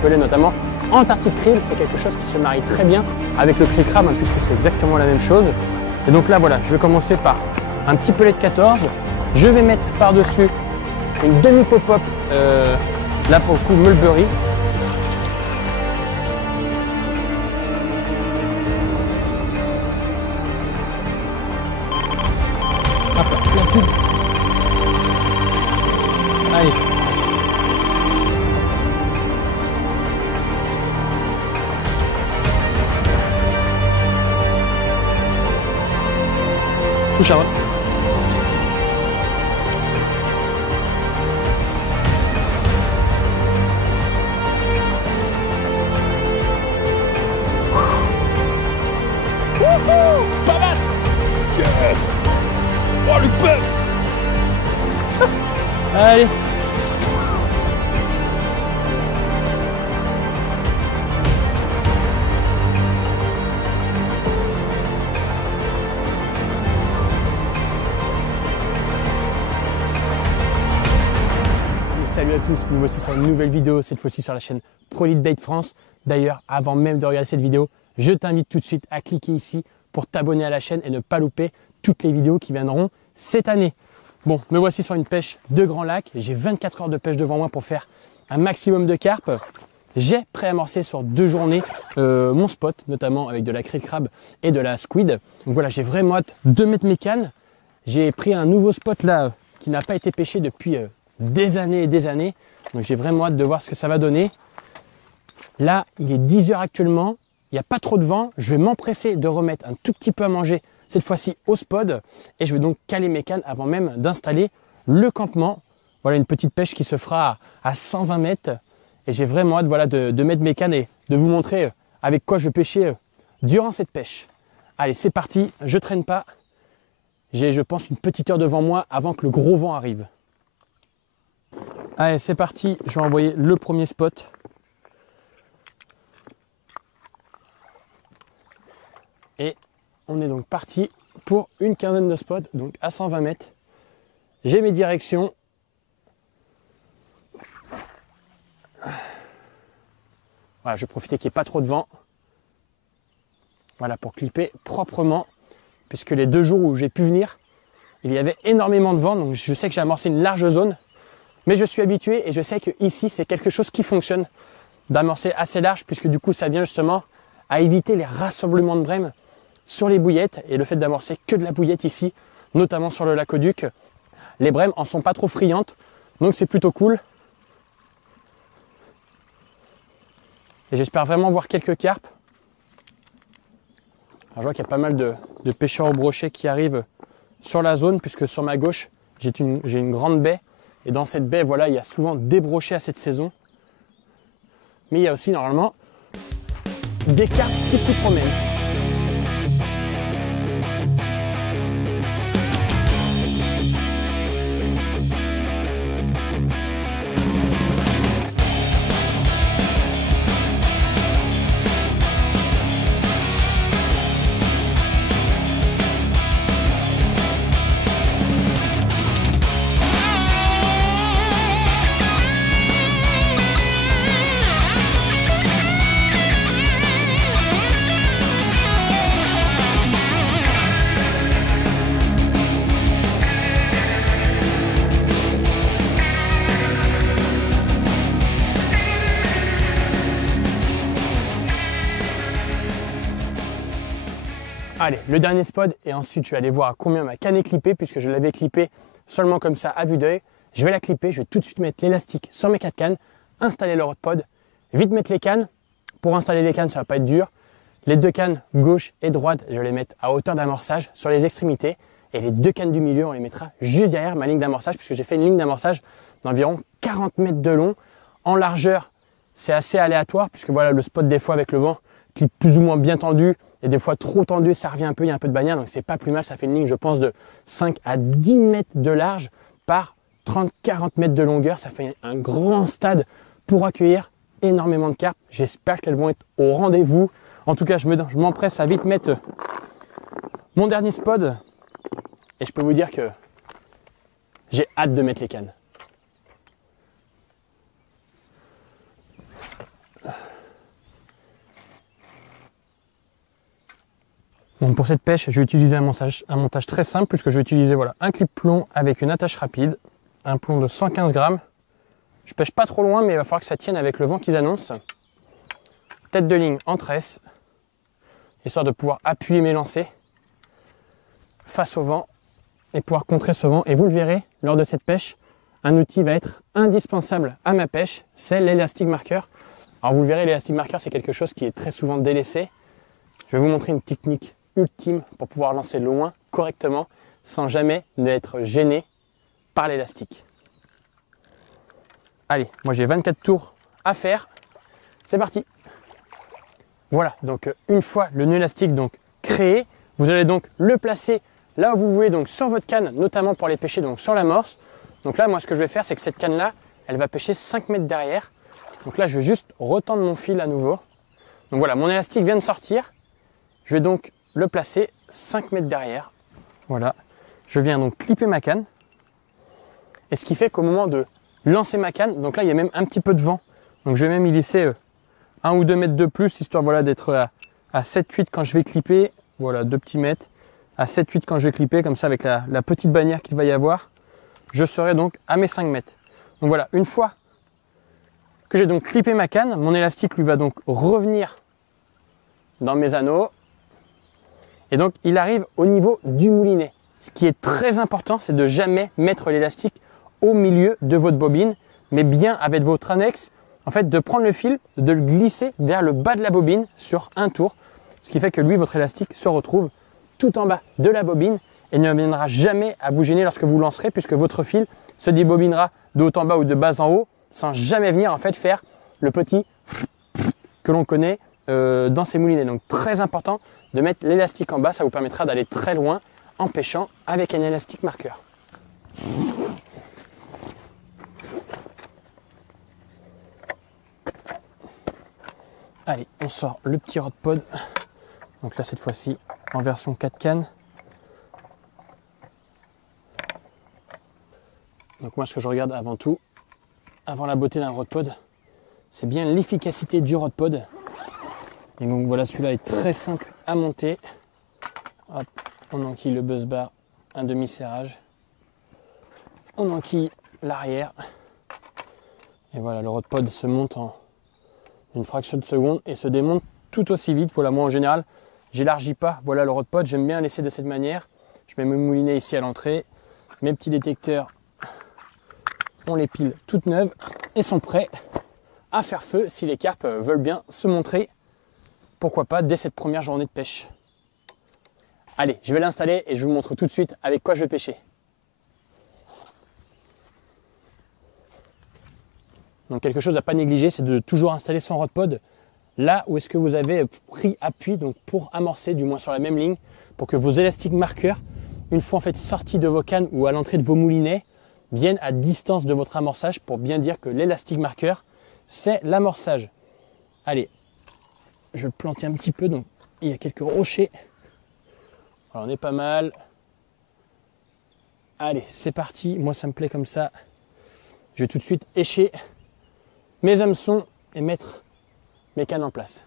appelé notamment Antarctic Krill. C'est quelque chose qui se marie très bien avec le krill crabe, hein, puisque c'est exactement la même chose. Et donc là, voilà, je vais commencer par un petit pelet de 14. Je vais mettre par-dessus une demi pop-up, là pour le coup mulberry. Hop là, la tube. Allez. Touche à droite. Pas mal. Yes. Oh le bœuf. Allez. Salut à tous, nous voici sur une nouvelle vidéo, cette fois-ci sur la chaîne ProElite Bait France. D'ailleurs, avant même de regarder cette vidéo, je t'invite tout de suite à cliquer ici pour t'abonner à la chaîne et ne pas louper toutes les vidéos qui viendront cette année. Bon, me voici sur une pêche de grand lac. J'ai 24 heures de pêche devant moi pour faire un maximum de carpes. J'ai préamorcé sur 2 journées mon spot, notamment avec de la krill crabe et de la squid. Donc voilà, j'ai vraiment hâte de mettre mes cannes. J'ai pris un nouveau spot là qui n'a pas été pêché depuis des années et des années. Donc j'ai vraiment hâte de voir ce que ça va donner. Là, il est 10 heures actuellement. Il n'y a pas trop de vent. Je vais m'empresser de remettre un tout petit peu à manger, cette fois-ci au spot. Et je vais donc caler mes cannes avant même d'installer le campement. Voilà une petite pêche qui se fera à 120 mètres. Et j'ai vraiment hâte voilà, de mettre mes cannes et de vous montrer avec quoi je vais pêcher durant cette pêche. Allez, c'est parti. Je ne traîne pas. J'ai, je pense, une petite heure devant moi avant que le gros vent arrive. Allez, c'est parti. Je vais envoyer le premier spot. Et on est donc parti pour une quinzaine de spots, donc à 120 mètres. J'ai mes directions. Voilà, je vais profiter qu'il n'y ait pas trop de vent. Voilà, pour clipper proprement. Puisque les 2 jours où j'ai pu venir, il y avait énormément de vent. Donc je sais que j'ai amorcé une large zone. Mais je suis habitué et je sais que ici c'est quelque chose qui fonctionne d'amorcer assez large, puisque du coup ça vient justement à éviter les rassemblements de brèmes sur les bouillettes, et le fait d'amorcer que de la bouillette ici, notamment sur le Lac-au-Duc, les brèmes en sont pas trop friandes, donc c'est plutôt cool. Et j'espère vraiment voir quelques carpes. Alors, je vois qu'il y a pas mal de pêcheurs au brochet qui arrivent sur la zone, puisque sur ma gauche j'ai une grande baie, et dans cette baie voilà il y a souvent des brochets à cette saison, mais il y a aussi normalement des carpes qui s'y promènent. Allez, le dernier spot, et ensuite je vais aller voir à combien ma canne est clippée, puisque je l'avais clippée seulement comme ça à vue d'œil. Je vais la clipper, je vais tout de suite mettre l'élastique sur mes 4 cannes, installer le rod pod, vite mettre les cannes. Pour installer les cannes, ça va pas être dur. Les 2 cannes gauche et droite, je vais les mettre à hauteur d'amorçage sur les extrémités, et les 2 cannes du milieu, on les mettra juste derrière ma ligne d'amorçage, puisque j'ai fait une ligne d'amorçage d'environ 40 mètres de long. En largeur, c'est assez aléatoire, puisque voilà, le spot des fois avec le vent clip plus ou moins bien tendu, et des fois trop tendu, ça revient un peu, il y a un peu de bannière, donc c'est pas plus mal. Ça fait une ligne, je pense, de 5 à 10 mètres de large par 30-40 mètres de longueur. Ça fait un grand stade pour accueillir énormément de carpes. J'espère qu'elles vont être au rendez-vous. En tout cas, je m'empresse à vite mettre mon dernier spot, et je peux vous dire que j'ai hâte de mettre les cannes. Donc pour cette pêche, je vais utiliser un montage très simple puisque je vais utiliser voilà, un clip plomb avec une attache rapide, un plomb de 115 grammes. Je pêche pas trop loin mais il va falloir que ça tienne avec le vent qu'ils annoncent. Tête de ligne en tresse, histoire de pouvoir appuyer mes lancers face au vent et pouvoir contrer ce vent. Et vous le verrez, lors de cette pêche, un outil va être indispensable à ma pêche, c'est l'élastique marqueur. Alors vous le verrez, l'élastique marqueur c'est quelque chose qui est très souvent délaissé. Je vais vous montrer une technique ultime pour pouvoir lancer loin correctement sans jamais être gêné par l'élastique. Allez, moi j'ai 24 tours à faire, c'est parti. Voilà, donc une fois le nœud élastique donc créé, vous allez donc le placer là où vous voulez, donc sur votre canne, notamment pour les pêcher donc sur l'amorce. Donc là, moi ce que je vais faire, c'est que cette canne là, elle va pêcher 5 mètres derrière. Donc là, je vais juste retendre mon fil à nouveau. Donc voilà, mon élastique vient de sortir. Je vais donc le placer 5 mètres derrière. Voilà, je viens donc clipper ma canne. Et ce qui fait qu'au moment de lancer ma canne, donc là, il y a même un petit peu de vent. Donc je vais même y laisser 1 ou 2 mètres de plus, histoire voilà, d'être à 7-8 quand je vais clipper. Voilà, 2 petits mètres. À 7-8 quand je vais clipper, comme ça avec la petite bannière qu'il va y avoir, je serai donc à mes 5 mètres. Donc voilà, une fois que j'ai donc clippé ma canne, mon élastique lui va donc revenir dans mes anneaux. Et donc il arrive au niveau du moulinet. Ce qui est très important, c'est de jamais mettre l'élastique au milieu de votre bobine, mais bien avec votre annexe, en fait de prendre le fil, de le glisser vers le bas de la bobine sur un tour, ce qui fait que lui, votre élastique se retrouve tout en bas de la bobine et ne viendra jamais à vous gêner lorsque vous lancerez, puisque votre fil se débobinera de haut en bas ou de bas en haut sans jamais venir en fait faire le petit que l'on connaît dans ces moulinets. Donc très important de mettre l'élastique en bas, ça vous permettra d'aller très loin en pêchant avec un élastique marqueur. Allez, on sort le petit rod pod. Donc là, cette fois-ci, en version 4 cannes. Donc moi, ce que je regarde avant tout, avant la beauté d'un rod pod, c'est bien l'efficacité du rod pod. Et donc voilà, celui-là est très simple à monter. Hop, on enquille le buzz bar, un demi-serrage. On enquille l'arrière. Et voilà, le rod pod se monte en une fraction de seconde et se démonte tout aussi vite. Voilà, moi en général, j'élargis pas. Voilà le rod pod, j'aime bien laisser de cette manière. Je mets mes moulinets ici à l'entrée. Mes petits détecteurs, on les pile toutes neuves et sont prêts à faire feu si les carpes veulent bien se montrer. Pourquoi pas dès cette première journée de pêche. Allez, je vais l'installer et je vous montre tout de suite avec quoi je vais pêcher. Donc quelque chose à pas négliger, c'est de toujours installer son rod pod là où est-ce que vous avez pris appui, donc pour amorcer, du moins sur la même ligne, pour que vos élastiques marqueurs, une fois en fait sortis de vos cannes ou à l'entrée de vos moulinets, viennent à distance de votre amorçage pour bien dire que l'élastique marqueur, c'est l'amorçage. Allez, je vais planter un petit peu, donc il y a quelques rochers. Alors on est pas mal. Allez, c'est parti, moi ça me plaît comme ça. Je vais tout de suite écher mes hameçons et mettre mes cannes en place.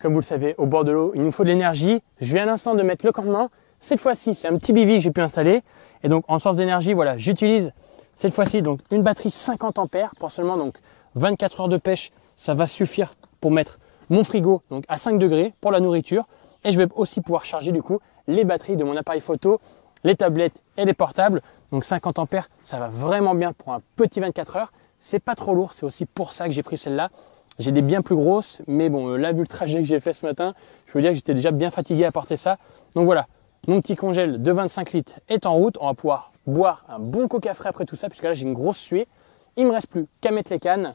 Comme vous le savez, au bord de l'eau, il nous faut de l'énergie. Je viens à l'instant de mettre le campement. Cette fois-ci, c'est un petit bivy que j'ai pu installer. Et donc, en source d'énergie, voilà, j'utilise cette fois-ci donc une batterie 50 ampères pour seulement donc 24 heures de pêche. Ça va suffire pour mettre mon frigo donc à 5 degrés pour la nourriture. Et je vais aussi pouvoir charger du coup les batteries de mon appareil photo, les tablettes et les portables. Donc 50 ampères, ça va vraiment bien pour un petit 24 heures. C'est pas trop lourd, c'est aussi pour ça que j'ai pris celle-là. J'ai des bien plus grosses, mais bon, là, vu le trajet que j'ai fait ce matin, je peux dire que j'étais déjà bien fatigué à porter ça. Donc voilà, mon petit congèle de 25 litres est en route. On va pouvoir boire un bon coca frais après tout ça, puisque là, j'ai une grosse suée. Il me reste plus qu'à mettre les cannes.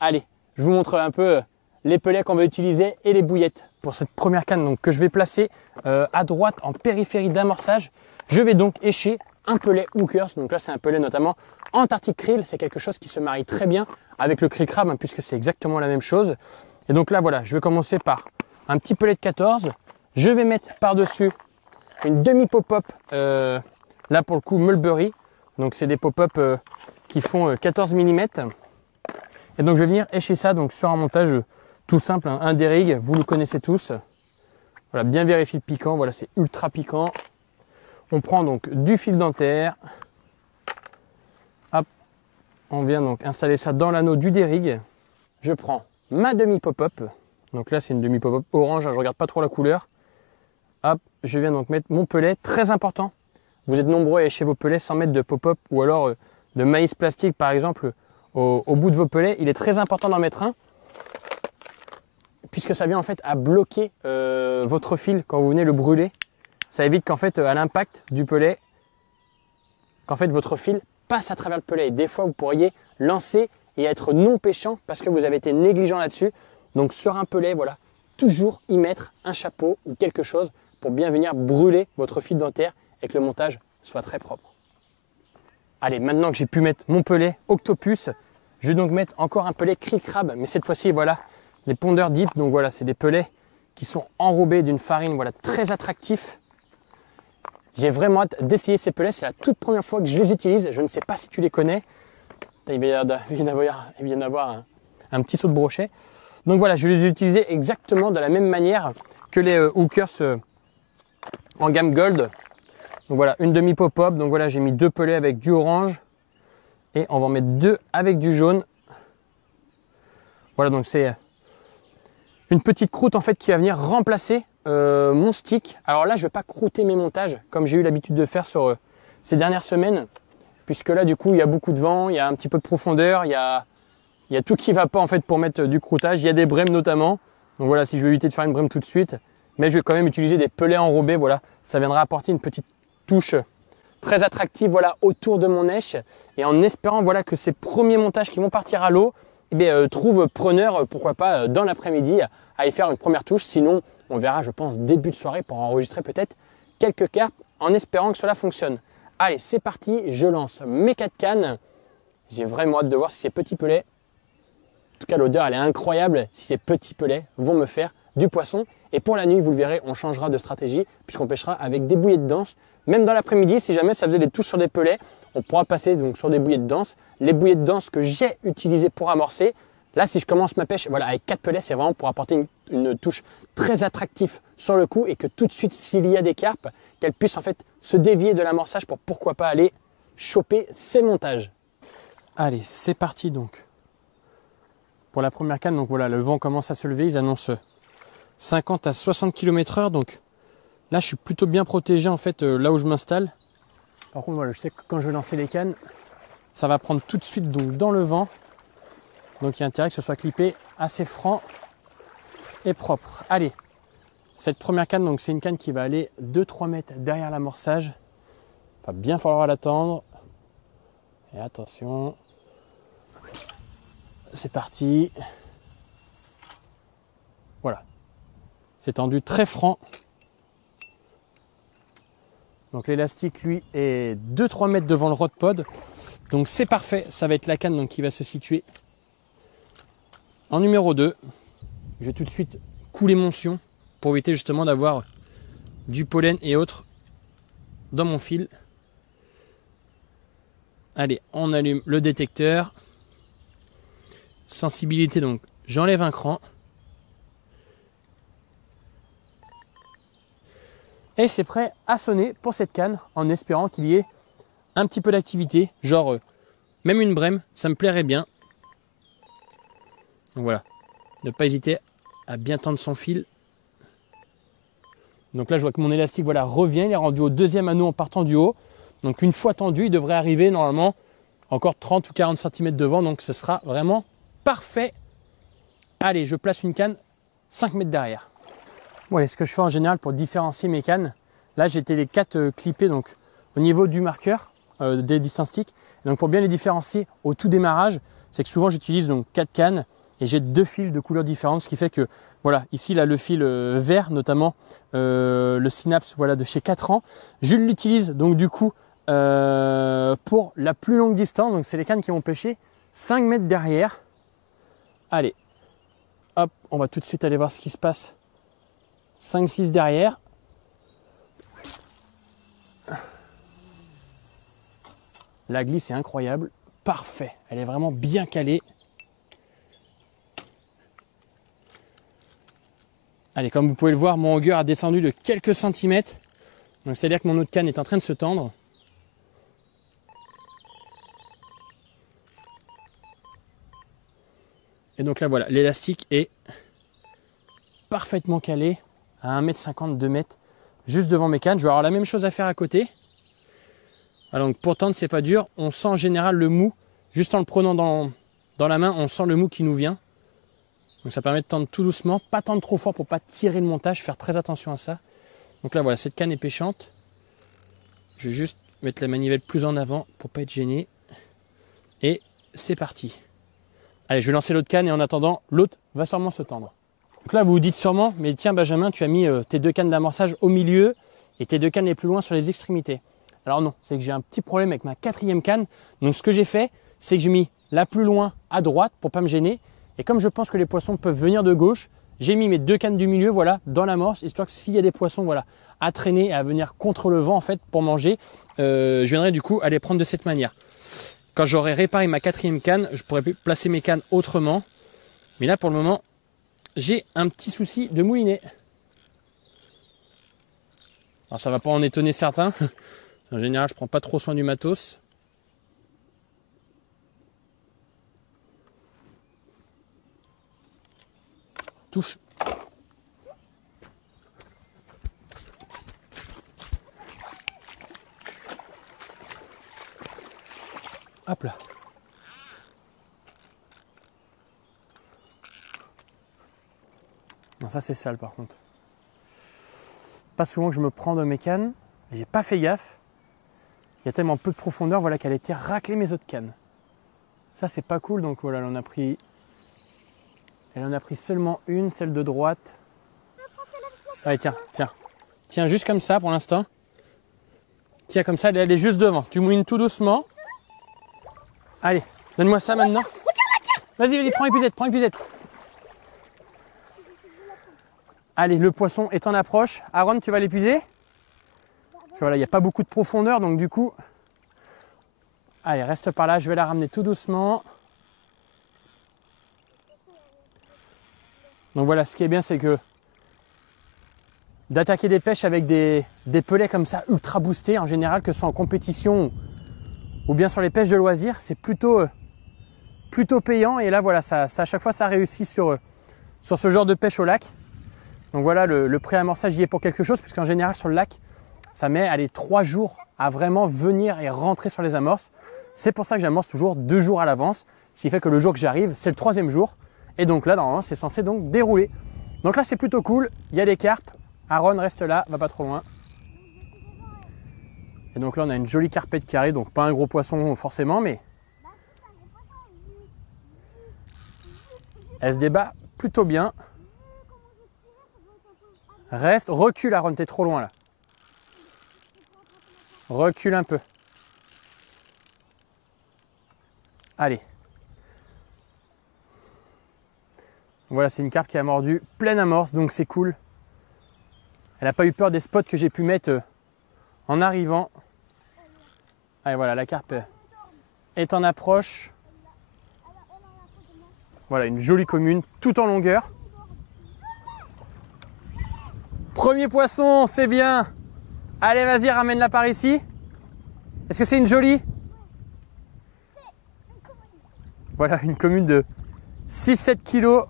Allez, je vous montre un peu les pellets qu'on va utiliser et les bouillettes. Pour cette première canne donc, que je vais placer à droite en périphérie d'amorçage, je vais donc écher un pelet hookers. Donc là, c'est un pelet notamment Antarctic Krill. C'est quelque chose qui se marie très bien avec le krill crabe, hein, puisque c'est exactement la même chose. Et donc là, voilà, je vais commencer par un petit pelet de 14. Je vais mettre par-dessus une demi pop-up, là pour le coup Mulberry. Donc c'est des pop-up qui font 14 mm. Et donc je vais venir écher ça donc, sur un montage tout simple, hein, un dérigue, vous le connaissez tous. Voilà, bien vérifier le piquant. Voilà, c'est ultra piquant. On prend donc du fil dentaire. Hop. On vient donc installer ça dans l'anneau du dérigue. Je prends ma demi pop-up. Donc là, c'est une demi pop-up orange. Je regarde pas trop la couleur. Hop. Je viens donc mettre mon pelet. Très important. Vous êtes nombreux à lécher vos pelets sans mettre de pop-up ou alors de maïs plastique, par exemple, au bout de vos pellets. Il est très important d'en mettre un, puisque ça vient en fait à bloquer votre fil quand vous venez le brûler. Ça évite qu'en fait à l'impact du pellet, qu'en fait votre fil passe à travers le pellet. Et des fois vous pourriez lancer et être non pêchant parce que vous avez été négligent là-dessus. Donc sur un pellet, voilà, toujours y mettre un chapeau ou quelque chose pour bien venir brûler votre fil dentaire et que le montage soit très propre. Allez, maintenant que j'ai pu mettre mon pellet octopus, je vais donc mettre encore un pellet krill crabe, mais cette fois-ci, voilà, les pondeurs deep. Donc voilà, c'est des pellets qui sont enrobés d'une farine, voilà, très attractif. J'ai vraiment hâte d'essayer ces pellets. C'est la toute première fois que je les utilise. Je ne sais pas si tu les connais. Il vient d'avoir un petit saut de brochet. Donc voilà, je vais les utiliser exactement de la même manière que les hookers en gamme gold. Donc voilà, une demi pop-up. Donc voilà, j'ai mis 2 pellets avec du orange. Et on va en mettre 2 avec du jaune. Voilà, donc c'est une petite croûte en fait qui va venir remplacer mon stick. Alors là, je ne vais pas croûter mes montages comme j'ai eu l'habitude de faire sur ces dernières semaines. Puisque là, du coup, il y a beaucoup de vent, il y a un petit peu de profondeur, il y a tout qui ne va pas en fait pour mettre du croûtage. Il y a des brèmes notamment. Donc voilà, si je vais éviter de faire une brème tout de suite. Mais je vais quand même utiliser des pellets enrobés. Voilà, ça viendra apporter une petite touche très attractive, voilà, autour de mon èche, et en espérant, voilà, que ces premiers montages qui vont partir à l'eau, eh bien, trouvent preneur, pourquoi pas dans l'après-midi, à y faire une première touche. Sinon, on verra, je pense, début de soirée pour enregistrer peut-être quelques carpes, en espérant que cela fonctionne. Allez, c'est parti, je lance mes 4 cannes. J'ai vraiment hâte de voir si ces petits pellets, en tout cas l'odeur elle est incroyable, si ces petits pellets vont me faire du poisson. Et pour la nuit, vous le verrez, on changera de stratégie puisqu'on pêchera avec des bouillées de danse. Même dans l'après-midi, si jamais ça faisait des touches sur des pellets, on pourra passer donc sur des bouillées de danse. Les bouillées de danse que j'ai utilisées pour amorcer, là si je commence ma pêche, voilà, avec 4 pellets, c'est vraiment pour apporter une touche très attractive sur le coup et que tout de suite, s'il y a des carpes, qu'elles puissent en fait se dévier de l'amorçage pour pourquoi pas aller choper ces montages. Allez, c'est parti donc. Pour la première canne, donc voilà, le vent commence à se lever, ils annoncent 50 à 60 km/h, donc là je suis plutôt bien protégé en fait là où je m'installe. Par contre voilà, je sais que quand je vais lancer les cannes, ça va prendre tout de suite donc dans le vent. Donc il y a intérêt que ce soit clippé assez franc et propre. Allez, cette première canne, donc c'est une canne qui va aller 2-3 mètres derrière l'amorçage. Il va bien falloir l'attendre. Et attention. C'est parti. Voilà. C'est tendu très franc. Donc l'élastique, lui, est 2-3 mètres devant le rod pod. Donc c'est parfait. Ça va être la canne donc, qui va se situer en numéro 2. Je vais tout de suite couler mon sion pour éviter justement d'avoir du pollen et autres dans mon fil. Allez, on allume le détecteur. Sensibilité, donc j'enlève un cran. Et c'est prêt à sonner pour cette canne en espérant qu'il y ait un petit peu d'activité. Genre, même une brème, ça me plairait bien. Donc voilà, ne pas hésiter à bien tendre son fil. Donc là, je vois que mon élastique voilà, revient. Il est rendu au 2e anneau en partant du haut. Donc une fois tendu, il devrait arriver normalement encore 30 ou 40 cm de vent. Donc ce sera vraiment parfait. Allez, je place une canne 5 mètres derrière. Bon, allez, ce que je fais en général pour différencier mes cannes, là j'étais les 4 clippés donc, au niveau du marqueur des distance sticks. Donc pour bien les différencier au tout démarrage, c'est que souvent j'utilise donc 4 cannes et j'ai 2 fils de couleurs différentes, ce qui fait que voilà, ici là le fil vert notamment, le Synapse voilà, de chez 4 ans, je l'utilise donc du coup pour la plus longue distance. Donc c'est les cannes qui vont pêcher 5 mètres derrière. Allez, hop, on va tout de suite aller voir ce qui se passe. 5-6 derrière. La glisse est incroyable, parfait, elle est vraiment bien calée. Allez, comme vous pouvez le voir, mon auger a descendu de quelques centimètres. Donc c'est-à-dire que mon eau de canne est en train de se tendre. Et donc là voilà, l'élastique est parfaitement calé à 1,50 m, 2 m, juste devant mes cannes. Je vais avoir la même chose à faire à côté. Alors donc pour tendre, c'est pas dur. On sent en général le mou, juste en le prenant dans la main, on sent le mou qui nous vient. Donc ça permet de tendre tout doucement, pas tendre trop fort pour pas tirer le montage, faire très attention à ça. Donc là voilà, cette canne est pêchante. Je vais juste mettre la manivelle plus en avant pour pas être gêné. Et c'est parti. Allez, je vais lancer l'autre canne et en attendant, l'autre va sûrement se tendre. Donc là, vous vous dites sûrement, mais tiens Benjamin, tu as mis tes 2 cannes d'amorçage au milieu et tes 2 cannes les plus loin sur les extrémités. Alors non, c'est que j'ai un petit problème avec ma 4e canne. Donc ce que j'ai fait, c'est que j'ai mis la plus loin à droite pour pas me gêner. Et comme je pense que les poissons peuvent venir de gauche, j'ai mis mes 2 cannes du milieu, voilà, dans l'amorce, histoire que s'il y a des poissons, voilà, à traîner et à venir contre le vent en fait pour manger, je viendrai du coup à les prendre de cette manière. Quand j'aurai réparé ma 4e canne, je pourrais placer mes cannes autrement. Mais là, pour le moment, j'ai un petit souci de moulinet. Alors, ça ne va pas en étonner certains. En général, je ne prends pas trop soin du matos. Touche. Hop là. Non, ça c'est sale par contre. Pas souvent que je me prends de mes cannes. J'ai pas fait gaffe. Il y a tellement peu de profondeur, voilà, qu'elle a été raclée mes autres cannes. Ça c'est pas cool, donc voilà, elle en a pris seulement une, celle de droite. Allez, tiens, tiens. Tiens, juste comme ça pour l'instant. Tiens, comme ça, elle est juste devant. Tu mouines tout doucement. Allez, donne-moi ça maintenant. Vas-y, vas-y, prends l'épuisette, prends l'épuisette. Allez, le poisson est en approche. Aaron, tu vas l'épuiser. Parce que voilà, il n'y a pas beaucoup de profondeur, donc du coup... Allez, reste par là, je vais la ramener tout doucement. Donc voilà, ce qui est bien, c'est que d'attaquer des pêches avec des pelets comme ça, ultra boostés, en général, que ce soit en compétition ou bien sur les pêches de loisirs, c'est plutôt payant. Et là, voilà, ça, à chaque fois, ça réussit sur ce genre de pêche au lac. Donc voilà, le pré-amorçage y est pour quelque chose, puisqu'en général, sur le lac, ça met 3 jours à vraiment venir et rentrer sur les amorces. C'est pour ça que j'amorce toujours 2 jours à l'avance, ce qui fait que le jour que j'arrive, c'est le 3e jour. Et donc là, normalement, c'est censé donc dérouler. Donc là, c'est plutôt cool. Il y a des carpes. Aaron reste là, va pas trop loin. Et donc là, on a une jolie carpette qui arrive, donc pas un gros poisson forcément, mais elle se débat plutôt bien. Reste, recule Aaron, t'es trop loin là. Recule un peu. Allez. Voilà, c'est une carpe qui a mordu pleine amorce, donc c'est cool. Elle n'a pas eu peur des spots que j'ai pu mettre en arrivant. Allez, voilà, la carpe est en approche. Voilà, une jolie commune, tout en longueur. Premier poisson, c'est bien. Allez, vas-y, ramène-la par ici. Est-ce que c'est une jolie? Voilà, une commune de 6-7 kilos.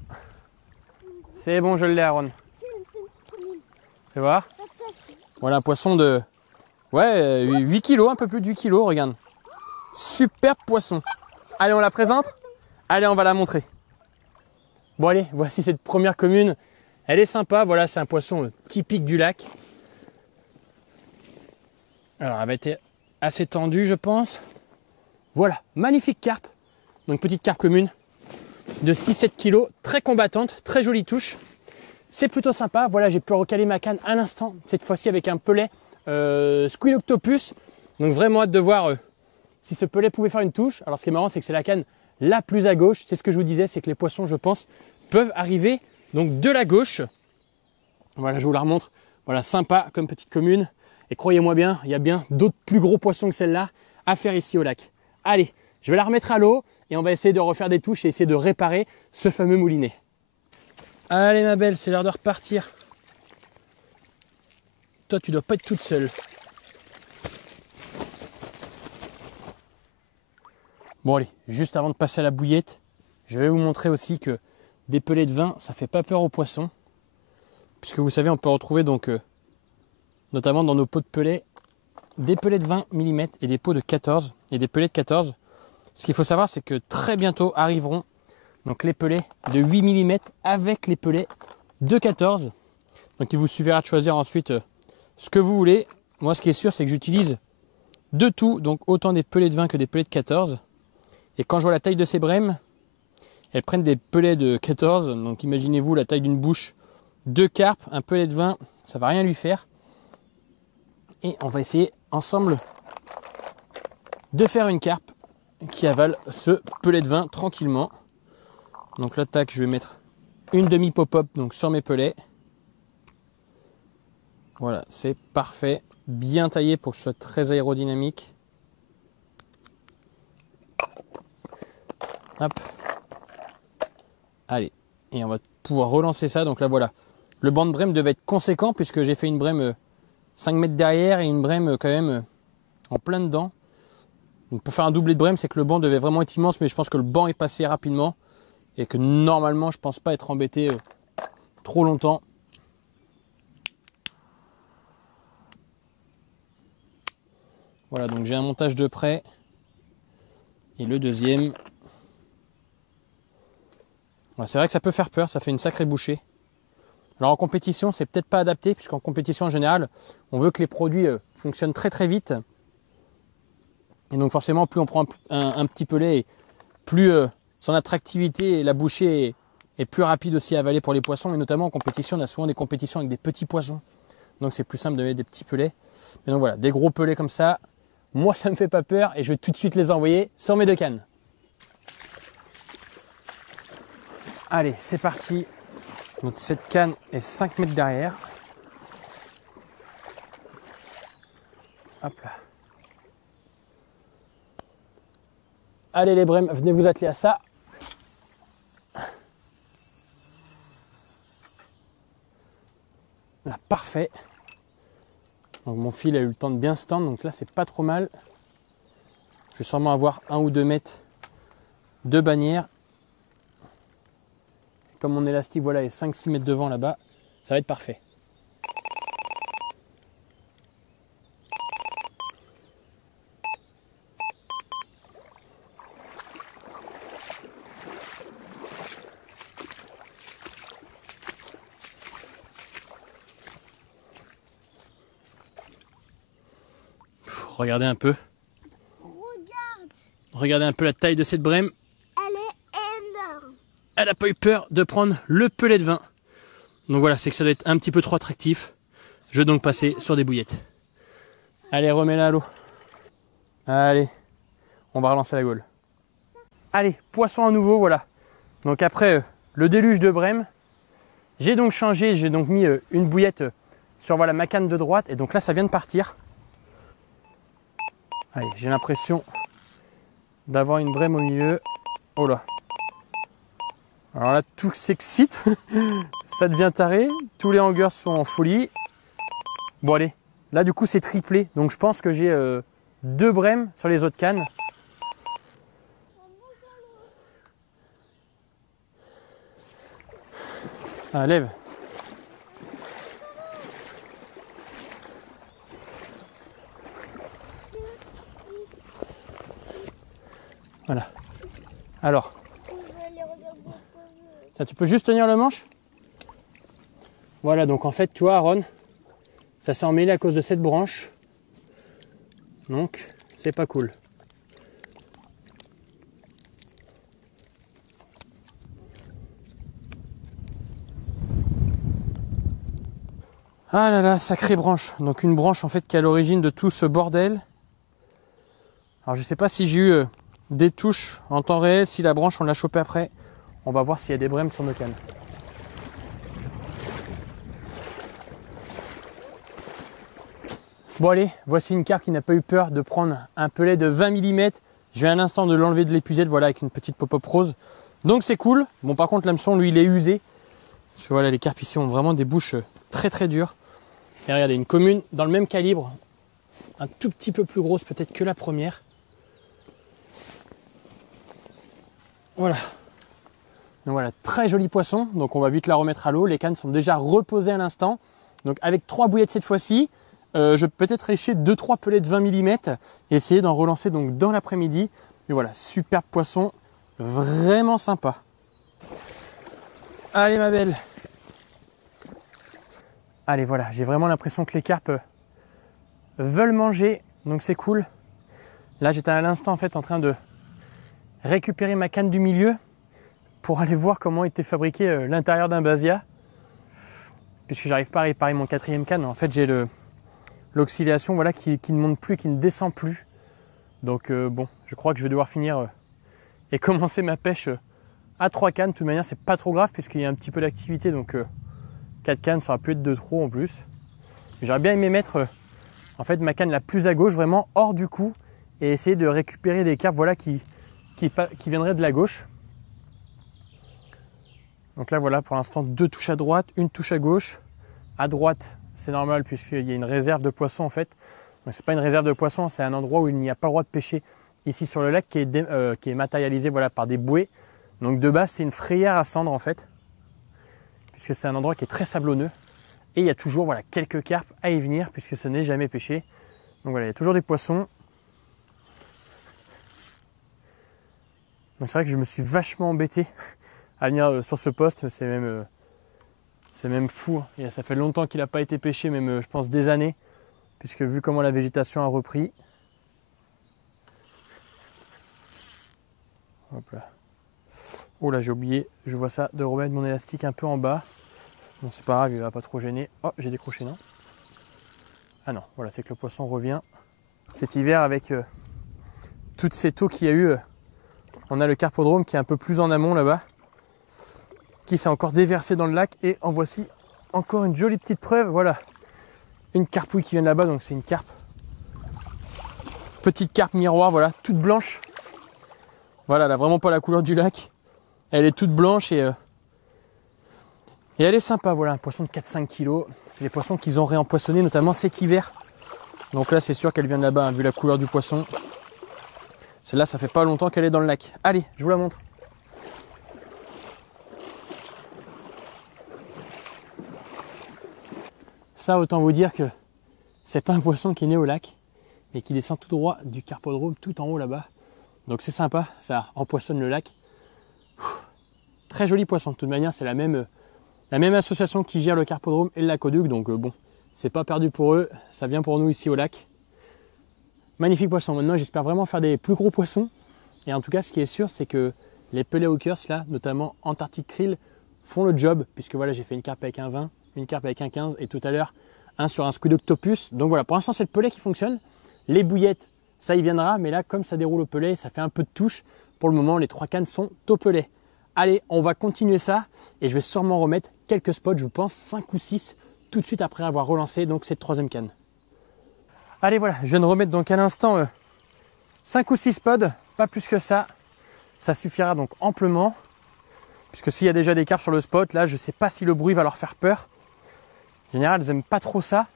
C'est bon, je l'ai, Aaron. Tu vois? Voilà, un poisson de 8 kilos, un peu plus de 8 kilos, regarde. Super poisson. Allez, on la présente? Allez, on va la montrer. Bon, allez, voici cette première commune. Elle est sympa, voilà, c'est un poisson typique du lac. Alors, elle va être assez tendue, je pense. Voilà, magnifique carpe. Donc, petite carpe commune de 6-7 kilos, très combattante, très jolie touche. C'est plutôt sympa. Voilà, j'ai pu recaler ma canne à l'instant, cette fois-ci avec un pelet Squid Octopus. Donc, vraiment hâte de voir si ce pelet pouvait faire une touche. Alors, ce qui est marrant, c'est que c'est la canne la plus à gauche. C'est ce que je vous disais, c'est que les poissons, je pense, peuvent arriver donc de la gauche. Voilà, je vous la remontre. Voilà, sympa comme petite commune. Et croyez-moi bien, il y a bien d'autres plus gros poissons que celle-là à faire ici au lac. Allez, je vais la remettre à l'eau et on va essayer de refaire des touches et essayer de réparer ce fameux moulinet. Allez ma belle, c'est l'heure de repartir. Toi, tu dois pas être toute seule. Bon allez, juste avant de passer à la bouillette, je vais vous montrer aussi que des pelets de vin, ça fait pas peur aux poissons. Puisque vous savez, on peut retrouver donc, notamment dans nos pots de pelets, des pelets de 20 mm et des pots de 14 et des pelets de 14. Ce qu'il faut savoir, c'est que très bientôt arriveront donc les pelets de 8 mm avec les pelets de 14. Donc il vous suffira de choisir ensuite ce que vous voulez. Moi, ce qui est sûr, c'est que j'utilise de tout, donc autant des pelets de 20 que des pelets de 14. Et quand je vois la taille de ces brèmes, elles prennent des pelets de 14. Donc imaginez-vous la taille d'une bouche de carpe, un pelet de 20, ça va rien lui faire. Et on va essayer ensemble de faire une carpe qui avale ce pelet de 20 tranquillement. Donc là, tac, je vais mettre une demi pop-up donc sur mes pelets. Voilà, c'est parfait. Bien taillé pour que ce soit très aérodynamique. Hop. Allez, et on va pouvoir relancer ça. Donc là, voilà. Le banc de brème devait être conséquent puisque j'ai fait une brème 5 mètres derrière et une brème quand même en plein dedans. Donc pour faire un doublé de brème, c'est que le banc devait vraiment être immense, mais je pense que le banc est passé rapidement et que normalement, je pense pas être embêté trop longtemps. Voilà, donc j'ai un montage de près et le deuxième. Ouais, c'est vrai que ça peut faire peur, ça fait une sacrée bouchée. Alors en compétition, c'est peut-être pas adapté, puisqu'en compétition en général, on veut que les produits fonctionnent très très vite. Et donc forcément, plus on prend un petit pelet, plus son attractivité et la bouchée est plus rapide aussi à avaler pour les poissons. Et notamment en compétition, on a souvent des compétitions avec des petits poissons. Donc c'est plus simple de mettre des petits pelets. Mais donc voilà, des gros pelets comme ça, moi ça me fait pas peur et je vais tout de suite les envoyer sur mes deux cannes. Allez, c'est parti. Donc cette canne est 5 mètres derrière. Hop là. Allez les brèmes, venez vous atteler à ça. Là, parfait. Donc mon fil a eu le temps de bien se tendre, donc là c'est pas trop mal. Je vais sûrement avoir 1 ou 2 mètres de bannière. Comme mon élastique voilà, est 5-6 mètres devant là-bas, ça va être parfait. Regardez un peu. Regardez un peu la taille de cette brème. Elle n'a pas eu peur de prendre le pelet de vin. Donc voilà, c'est que ça doit être un petit peu trop attractif. Je vais donc passer sur des bouillettes. Allez, remets-la à l'eau. Allez, on va relancer la gaule. Allez, poisson à nouveau, voilà. Donc après le déluge de brème, j'ai donc changé, j'ai donc mis une bouillette sur voilà, ma canne de droite. Et donc là, ça vient de partir. Allez, j'ai l'impression d'avoir une brème au milieu. Oh là. Alors là, tout s'excite, ça devient taré, tous les hangers sont en folie. Bon allez, là du coup c'est triplé, donc je pense que j'ai 2 brèmes sur les autres cannes. Ah, lève. Voilà. Alors. Ça, tu peux juste tenir le manche. Voilà, donc en fait, tu vois, Aaron, ça s'est emmêlé à cause de cette branche. Donc, c'est pas cool. Ah là là, sacrée branche. Donc une branche en fait qui est à l'origine de tout ce bordel. Alors je sais pas si j'ai eu des touches en temps réel, si la branche on l'a chopée après. On va voir s'il y a des brèmes sur nos cannes. Bon allez, voici une carpe qui n'a pas eu peur de prendre un pelet de 20 mm. Je viens à l'instant de l'enlever de l'épuisette, voilà, avec une petite pop-up rose. Donc c'est cool. Bon par contre l'hameçon lui il est usé. Parce que voilà, les carpes ici ont vraiment des bouches très très dures. Et regardez, une commune dans le même calibre, un tout petit peu plus grosse peut-être que la première. Voilà. Donc voilà, très joli poisson. Donc on va vite la remettre à l'eau. Les cannes sont déjà reposées à l'instant. Donc avec 3 bouillettes cette fois-ci, je vais peut-être récher 2-3 pelets de 20 mm et essayer d'en relancer donc dans l'après-midi. Et voilà, superbe poisson, vraiment sympa. Allez ma belle. Allez voilà, j'ai vraiment l'impression que les carpes veulent manger, donc c'est cool. Là j'étais à l'instant en fait en train de récupérer ma canne du milieu pour aller voir comment était fabriqué l'intérieur d'un Basia. Puisque j'arrive pas à réparer mon 4e canne. En fait j'ai l'oscillation voilà, qui ne monte plus, qui ne descend plus. Donc bon, je crois que je vais devoir finir et commencer ma pêche à 3 cannes. De toute manière c'est pas trop grave puisqu'il y a un petit peu d'activité. Donc 4 cannes ça aura pu être de trop en plus. J'aurais bien aimé mettre en fait ma canne la plus à gauche, vraiment hors du coup, et essayer de récupérer des carpes voilà, qui viendraient de la gauche. Donc là voilà, pour l'instant 2 touches à droite, 1 touche à gauche. À droite c'est normal puisqu'il y a une réserve de poissons en fait. Donc c'est pas une réserve de poissons, c'est un endroit où il n'y a pas le droit de pêcher ici sur le lac qui est matérialisé voilà, par des bouées. Donc de base c'est une frayère à cendres en fait, puisque c'est un endroit qui est très sablonneux. Et il y a toujours voilà, quelques carpes à y venir puisque ce n'est jamais pêché. Donc voilà, il y a toujours des poissons. Donc c'est vrai que je me suis vachement embêté à venir sur ce poste. C'est même fou. Et ça fait longtemps qu'il n'a pas été pêché, même je pense des années. Puisque vu comment la végétation a repris. Hop là. Oh là j'ai oublié, je vois ça, de remettre mon élastique un peu en bas. Bon c'est pas grave, il va pas trop gêner. Oh j'ai décroché non? Ah non, voilà c'est que le poisson revient. Cet hiver avec toutes ces taux qu'il y a eu, on a le carpodrome qui est un peu plus en amont là-bas, qui s'est encore déversé dans le lac. Et en voici encore une jolie petite preuve, voilà. Une carpouille qui vient de là-bas, donc c'est une carpe. Petite carpe miroir, voilà, toute blanche. Voilà, elle n'a vraiment pas la couleur du lac. Elle est toute blanche et elle est sympa, voilà, un poisson de 4-5 kg. C'est les poissons qu'ils ont réempoissonnés, notamment cet hiver. Donc là, c'est sûr qu'elle vient de là-bas, hein, vu la couleur du poisson. Celle-là, ça fait pas longtemps qu'elle est dans le lac. Allez, je vous la montre. Ça, autant vous dire que c'est pas un poisson qui est né au lac, mais qui descend tout droit du carpodrome, tout en haut là-bas. Donc c'est sympa, ça empoissonne le lac. Très joli poisson. De toute manière, c'est la même association qui gère le carpodrome et le lacoduc. Donc bon, c'est pas perdu pour eux. Ça vient pour nous ici au lac. Magnifique poisson. Maintenant, j'espère vraiment faire des plus gros poissons. Et en tout cas, ce qui est sûr, c'est que les pelets hookers, là, notamment Antarctic Krill, font le job. Puisque voilà, j'ai fait une carpe avec un 20, une carpe avec un 15 et tout à l'heure, un sur un squid octopus. Donc voilà, pour l'instant, c'est le pelet qui fonctionne. Les bouillettes, ça y viendra. Mais là, comme ça déroule au pelet, ça fait un peu de touche. Pour le moment, les 3 cannes sont au pelet. Allez, on va continuer ça et je vais sûrement remettre quelques spots, je pense 5 ou 6, tout de suite après avoir relancé donc cette 3e canne. Allez voilà, je viens de remettre donc à l'instant 5 ou 6 spots, pas plus que ça. Ça suffira donc amplement, puisque s'il y a déjà des carpes sur le spot, là je ne sais pas si le bruit va leur faire peur. En général, elles n'aiment pas trop ça,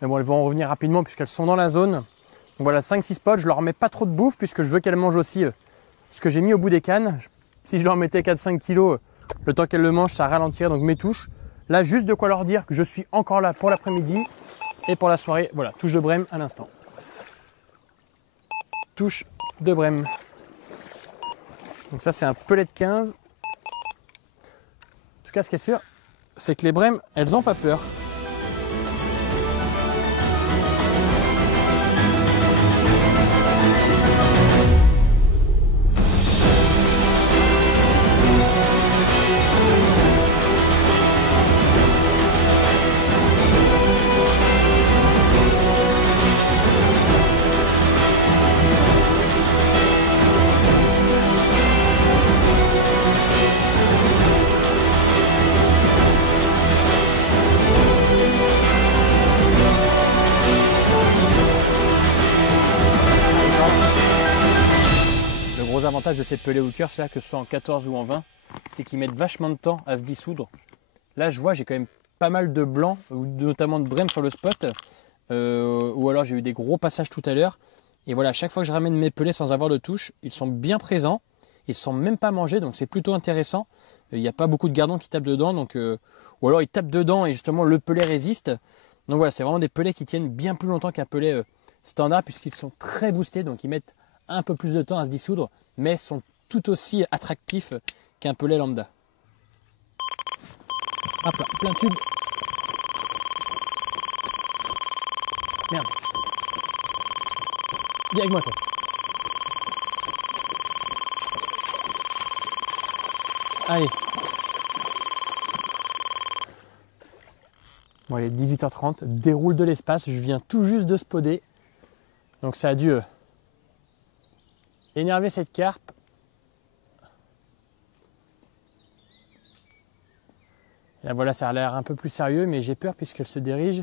mais bon, elles vont en revenir rapidement puisqu'elles sont dans la zone. Donc voilà, 5-6 spots, je leur mets pas trop de bouffe puisque je veux qu'elles mangent aussi ce que j'ai mis au bout des cannes. Si je leur mettais 4-5 kg, le temps qu'elles le mangent, ça ralentirait donc mes touches. Là, juste de quoi leur dire que je suis encore là pour l'après-midi et pour la soirée. Voilà, touche de brème à l'instant. Touche de brème. Donc ça, c'est un pelet de 15. En tout cas, ce qui est sûr, c'est que les brèmes, elles n'ont pas peur. L'avantage de ces pelets hookers là, que ce soit en 14 ou en 20, c'est qu'ils mettent vachement de temps à se dissoudre. Là, je vois, j'ai quand même pas mal de blancs, notamment de brème sur le spot. Ou alors j'ai eu des gros passages tout à l'heure. Et voilà, à chaque fois que je ramène mes pelets sans avoir de touche, ils sont bien présents. Ils ne sont même pas mangés, donc c'est plutôt intéressant. Il n'y a pas beaucoup de gardons qui tapent dedans, donc, ou alors ils tapent dedans et justement le pelet résiste. Donc voilà, c'est vraiment des pelets qui tiennent bien plus longtemps qu'un pelet standard, puisqu'ils sont très boostés, donc ils mettent un peu plus de temps à se dissoudre, mais sont tout aussi attractifs qu'un pelet lambda. Hop là, plein tube. Merde. Viens avec moi toi. Allez. Bon, il est 18h30, déroule de l'espace, je viens tout juste de spoder. Donc ça a dû énerver cette carpe. Là voilà, ça a l'air un peu plus sérieux, mais j'ai peur puisqu'elle se dirige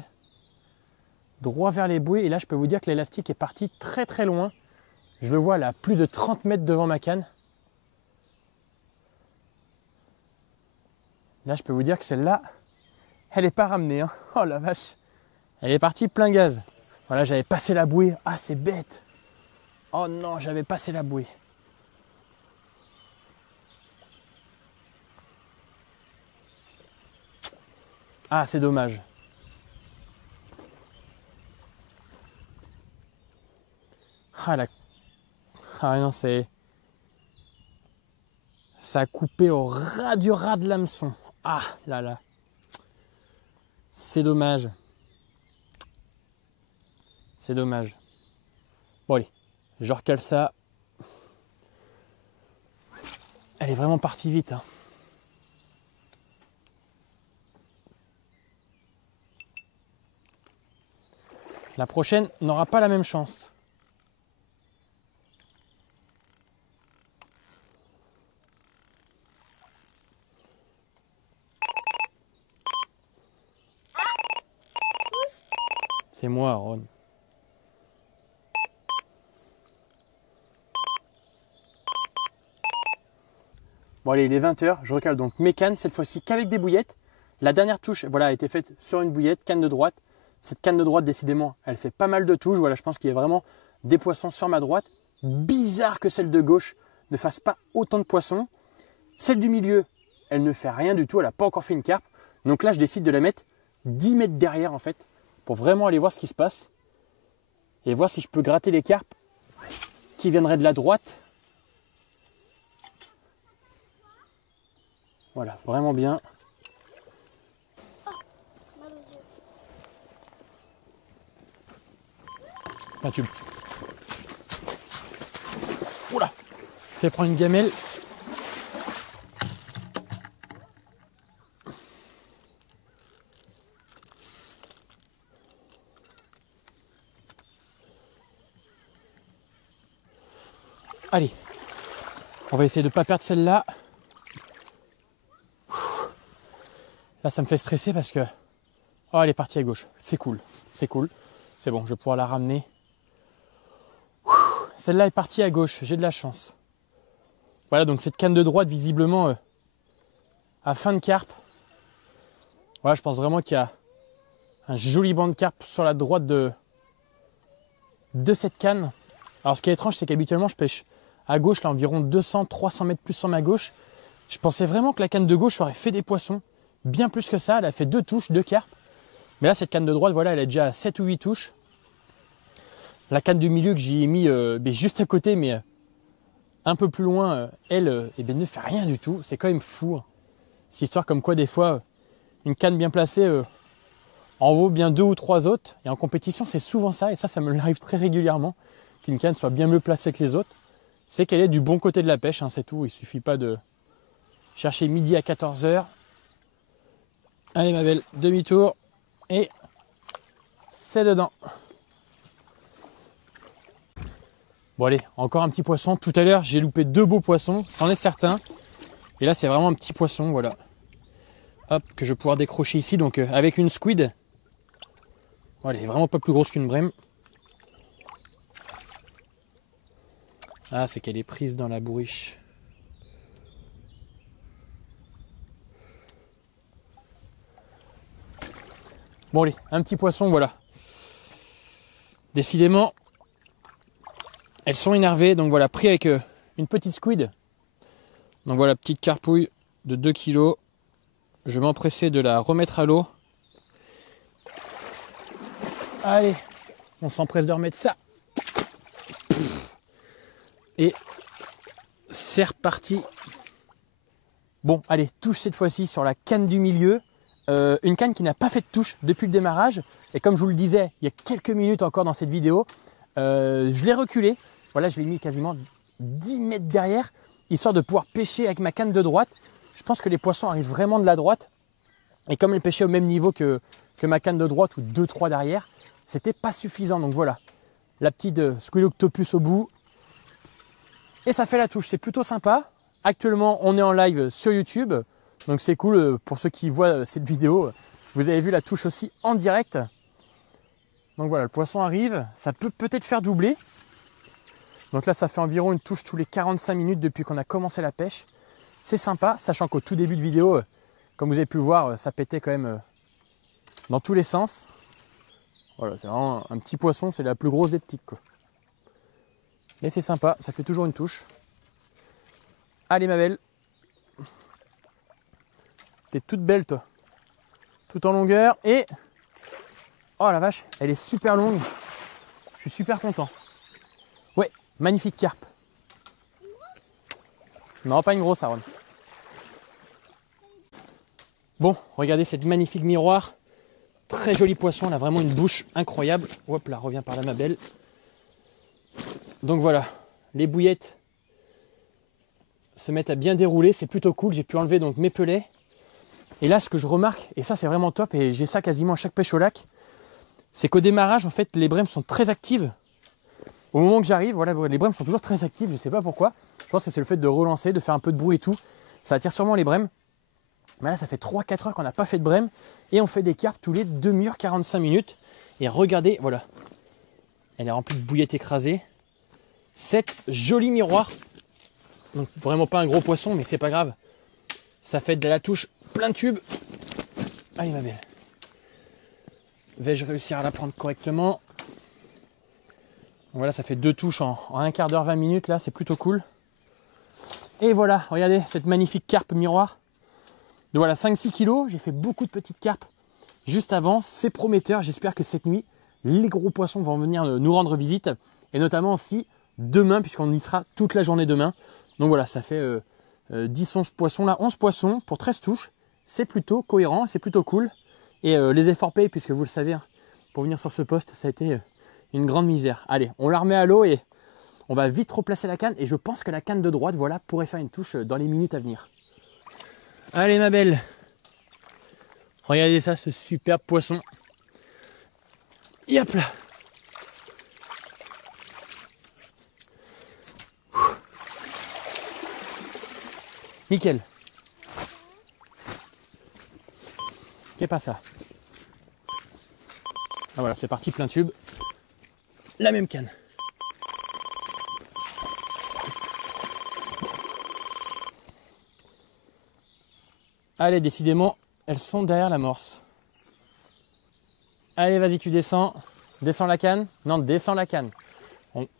droit vers les bouées. Et là, je peux vous dire que l'élastique est parti très très loin. Je le vois là, plus de 30 mètres devant ma canne. Là, je peux vous dire que celle-là, elle n'est pas ramenée. Hein. Oh la vache. Elle est partie plein gaz. Voilà, j'avais passé la bouée. Ah, c'est bête. Oh non, j'avais passé la bouée. Ah, c'est dommage. Ah, ah non, c'est... Ça a coupé au ras du ras de l'hameçon. Ah là là. C'est dommage. C'est dommage. Bon allez, je recale ça. Elle est vraiment partie vite. Hein. La prochaine n'aura pas la même chance. C'est moi, Ron. Bon allez, il est 20h, je recale donc mes cannes, cette fois-ci qu'avec des bouillettes. La dernière touche voilà, a été faite sur une bouillette, canne de droite. Cette canne de droite, décidément, elle fait pas mal de touches. Voilà, je pense qu'il y a vraiment des poissons sur ma droite. Bizarre que celle de gauche ne fasse pas autant de poissons. Celle du milieu, elle ne fait rien du tout, elle n'a pas encore fait une carpe. Donc là, je décide de la mettre 10 mètres derrière en fait, pour vraiment aller voir ce qui se passe. Et voir si je peux gratter les carpes qui viendraient de la droite. Voilà, vraiment bien. Un tube. Oula, fais prendre une gamelle. Allez, on va essayer de ne pas perdre celle-là. Là, ça me fait stresser parce que... Oh, elle est partie à gauche. C'est cool, c'est cool. C'est bon, je vais pouvoir la ramener. Celle-là est partie à gauche, j'ai de la chance. Voilà, donc cette canne de droite, visiblement, à fin de carpe. Voilà, je pense vraiment qu'il y a un joli banc de carpe sur la droite de cette canne. Alors, ce qui est étrange, c'est qu'habituellement, je pêche à gauche, là, environ 200-300 mètres plus sur ma gauche. Je pensais vraiment que la canne de gauche aurait fait des poissons. Bien plus que ça, elle a fait 2 touches, 2 carpes. Mais là, cette canne de droite, voilà, elle est déjà à 7 ou 8 touches. La canne du milieu que j'y ai mis juste à côté, mais un peu plus loin, elle ne fait rien du tout. C'est quand même fou. Hein. C'est histoire comme quoi, des fois, une canne bien placée en vaut bien 2 ou 3 autres. Et en compétition, c'est souvent ça. Et ça me arrive très régulièrement. Qu'une canne soit bien mieux placée que les autres. C'est qu'elle est du bon côté de la pêche, hein, c'est tout. Il ne suffit pas de chercher midi à 14h. Allez ma belle, demi-tour. Et c'est dedans. Bon allez, encore un petit poisson. Tout à l'heure, j'ai loupé 2 beaux poissons, c'en est certain. Et là, c'est vraiment un petit poisson, voilà. Hop, que je vais pouvoir décrocher ici. Donc avec une squid. Bon, elle est vraiment pas plus grosse qu'une brème. Ah, c'est qu'elle est prise dans la bourriche. Bon allez, un petit poisson, voilà. Décidément, elles sont énervées, donc voilà, pris avec une petite squid. Donc voilà, petite carpouille de 2 kg. Je vais m'empresser de la remettre à l'eau. Allez, on s'empresse de remettre ça. Et c'est reparti. Bon, allez, touche cette fois-ci sur la canne du milieu. Une canne qui n'a pas fait de touche depuis le démarrage. Et comme je vous le disais, il y a quelques minutes encore dans cette vidéo, je l'ai reculé. Voilà, je l'ai mis quasiment 10 mètres derrière, histoire de pouvoir pêcher avec ma canne de droite. Je pense que les poissons arrivent vraiment de la droite. Et comme elles pêchaient au même niveau que ma canne de droite ou 2-3 derrière, c'était pas suffisant. Donc voilà, la petite Squiloctopus au bout. Et ça fait la touche, c'est plutôt sympa. Actuellement, on est en live sur YouTube. Donc c'est cool pour ceux qui voient cette vidéo. Vous avez vu la touche aussi en direct. Donc voilà, le poisson arrive. Ça peut peut-être faire doubler. Donc là, ça fait environ une touche tous les 45 minutes depuis qu'on a commencé la pêche. C'est sympa, sachant qu'au tout début de vidéo, comme vous avez pu le voir, ça pétait quand même dans tous les sens. Voilà, c'est vraiment un petit poisson, c'est la plus grosse des petites, quoi. Mais c'est sympa, ça fait toujours une touche. Allez ma belle. T'es toute belle toi. Tout en longueur et... Oh la vache, elle est super longue. Je suis super content. Ouais, magnifique carpe. Non, pas une grosse Aaron. Bon, regardez cette magnifique miroir. Très joli poisson, elle a vraiment une bouche incroyable. Hop là, reviens par là ma belle. Donc voilà, les bouillettes se mettent à bien dérouler, c'est plutôt cool. J'ai pu enlever donc mes pelets. Et là, ce que je remarque, et ça c'est vraiment top, et j'ai ça quasiment à chaque pêche au lac, c'est qu'au démarrage, en fait, les brèmes sont très actives. Au moment que j'arrive, voilà, les brèmes sont toujours très actives, je ne sais pas pourquoi. Je pense que c'est le fait de relancer, de faire un peu de bruit et tout. Ça attire sûrement les brèmes. Mais là, ça fait 3-4 heures qu'on n'a pas fait de brème. Et on fait des carpes tous les 2h 45 minutes. Et regardez, voilà. Elle est remplie de bouillettes écrasées. Cette jolie miroir. Donc vraiment pas un gros poisson, mais c'est pas grave. Ça fait de la touche plein de tubes. Allez ma belle. Vais-je réussir à la prendre correctement? Voilà, ça fait 2 touches en un quart d'heure, 20 minutes. Là, c'est plutôt cool. Et voilà, regardez cette magnifique carpe miroir. De voilà, 5-6 kilos. J'ai fait beaucoup de petites carpes juste avant. C'est prometteur. J'espère que cette nuit, les gros poissons vont venir nous rendre visite. Et notamment aussi demain, puisqu'on y sera toute la journée demain. Donc voilà, ça fait 10-11 poissons. Là, 11 poissons pour 13 touches. C'est plutôt cohérent, c'est plutôt cool. Et les efforts payent, puisque vous le savez, hein, pour venir sur ce poste, ça a été une grande misère. Allez, on la remet à l'eau et on va vite replacer la canne. Et je pense que la canne de droite, voilà, pourrait faire une touche dans les minutes à venir. Allez ma belle. Regardez ça, ce superbe poisson. Et hop là. Nickel. Qu'est pas ça? Ah voilà, c'est parti, plein tube. La même canne. Allez, décidément, elles sont derrière l'amorce. Allez, vas-y, tu descends. Descends la canne. Non, descends la canne.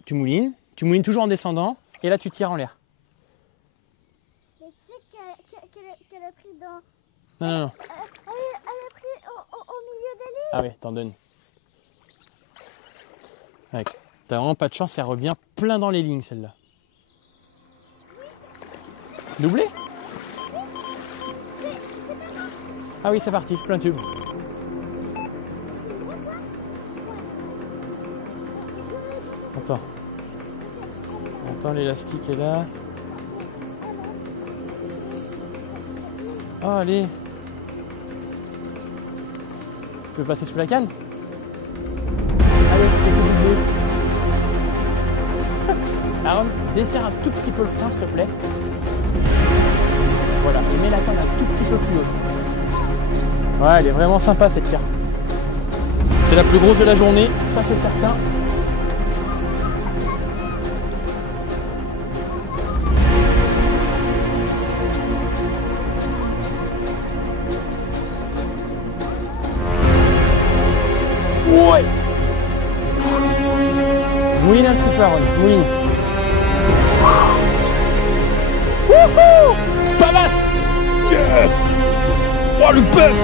Tu moulines. Tu moulines toujours en descendant. Et là, tu tires en l'air. Mais tu sais qu'elle a pris dans... Non, non, non. Elle a pris au milieu des lignes. Ah oui, t'en donnes. Ouais, t'as vraiment pas de chance, elle revient plein dans les lignes, celle-là. Doublé? C'est pas grave. Ah oui, c'est parti, plein tube. C'est une grosse toile. Attends. Attends, l'élastique est là. Oh, allez. Tu peux passer sous la canne? Allez, t'es tout doublé. Aaron, desserre un tout petit peu le frein, s'il te plaît. Voilà, et mets la canne un tout petit peu plus haute. Ouais, elle est vraiment sympa cette carpe. C'est la plus grosse de la journée, ça c'est certain. Mouline un petit peu, Aaron. Mouline. Wouhou! Pas basse! Yes! Oh, le bœuf!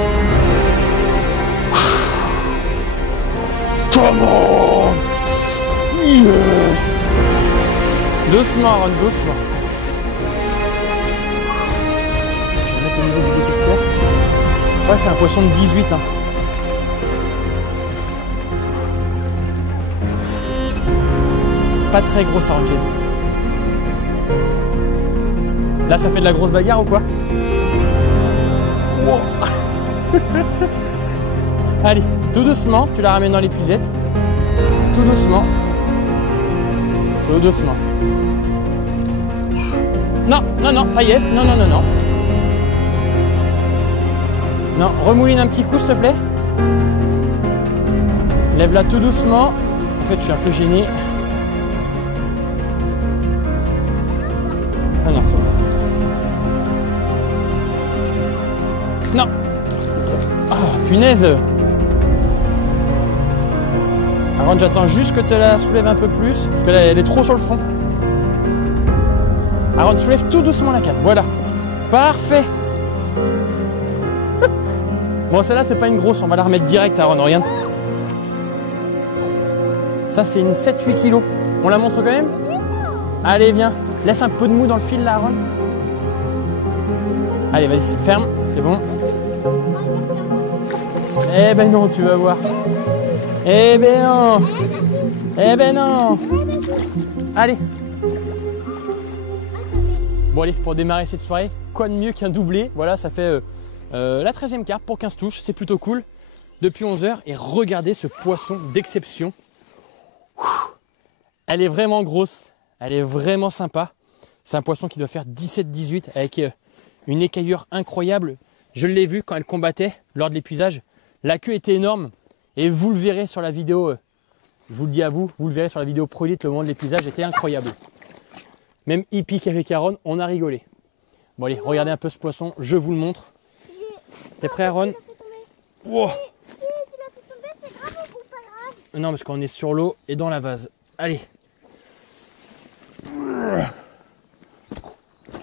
Come on! Yes! Doucement, Aaron, doucement. Je vais mettre au niveau du détecteur. Ouais, c'est un poisson de 18. Hein. Pas très gros, Aaron. Là, ça fait de la grosse bagarre ou quoi? Wow. Allez, tout doucement, tu la ramènes dans l'épuisette. Tout doucement. Tout doucement. Non, non, non, pas yes. Non, non, non, non. Non, remouline un petit coup, s'il te plaît. Lève-la tout doucement. En fait, je suis un peu gêné. Ah non, c'est bon. Non. Oh, punaise. Aaron, j'attends juste que tu la soulèves un peu plus, parce que là, elle est trop sur le fond. Aaron, soulève tout doucement la canne. Voilà. Parfait. Bon, celle-là, c'est pas une grosse. On va la remettre direct, Aaron. Regarde. Ça, c'est une 7-8 kilos. On la montre quand même? Allez, viens. Laisse un peu de mou dans le fil, là, Aaron. Allez, vas-y, ferme. C'est bon. Eh ben non, tu vas voir. Eh ben non. Eh ben non. Allez. Bon allez, pour démarrer cette soirée, quoi de mieux qu'un doublé? Voilà, ça fait la 13e carpe pour 15 touches, c'est plutôt cool. Depuis 11 heures, et regardez ce poisson d'exception. Elle est vraiment grosse, elle est vraiment sympa. C'est un poisson qui doit faire 17-18 avec une écaillure incroyable. Je l'ai vu quand elle combattait lors de l'épuisage. La queue était énorme et vous le verrez sur la vidéo, je vous le dis à vous, vous le verrez sur la vidéo ProElite, le moment de l'épuisage était incroyable. Même hippique avec Aaron, on a rigolé. Bon allez, regardez un peu ce poisson, je vous le montre. T'es prêt, Aaron? Wow. Si tu l'as fait tomber, c'est grave ou pas grave? Non, parce qu'on est sur l'eau et dans la vase. Allez.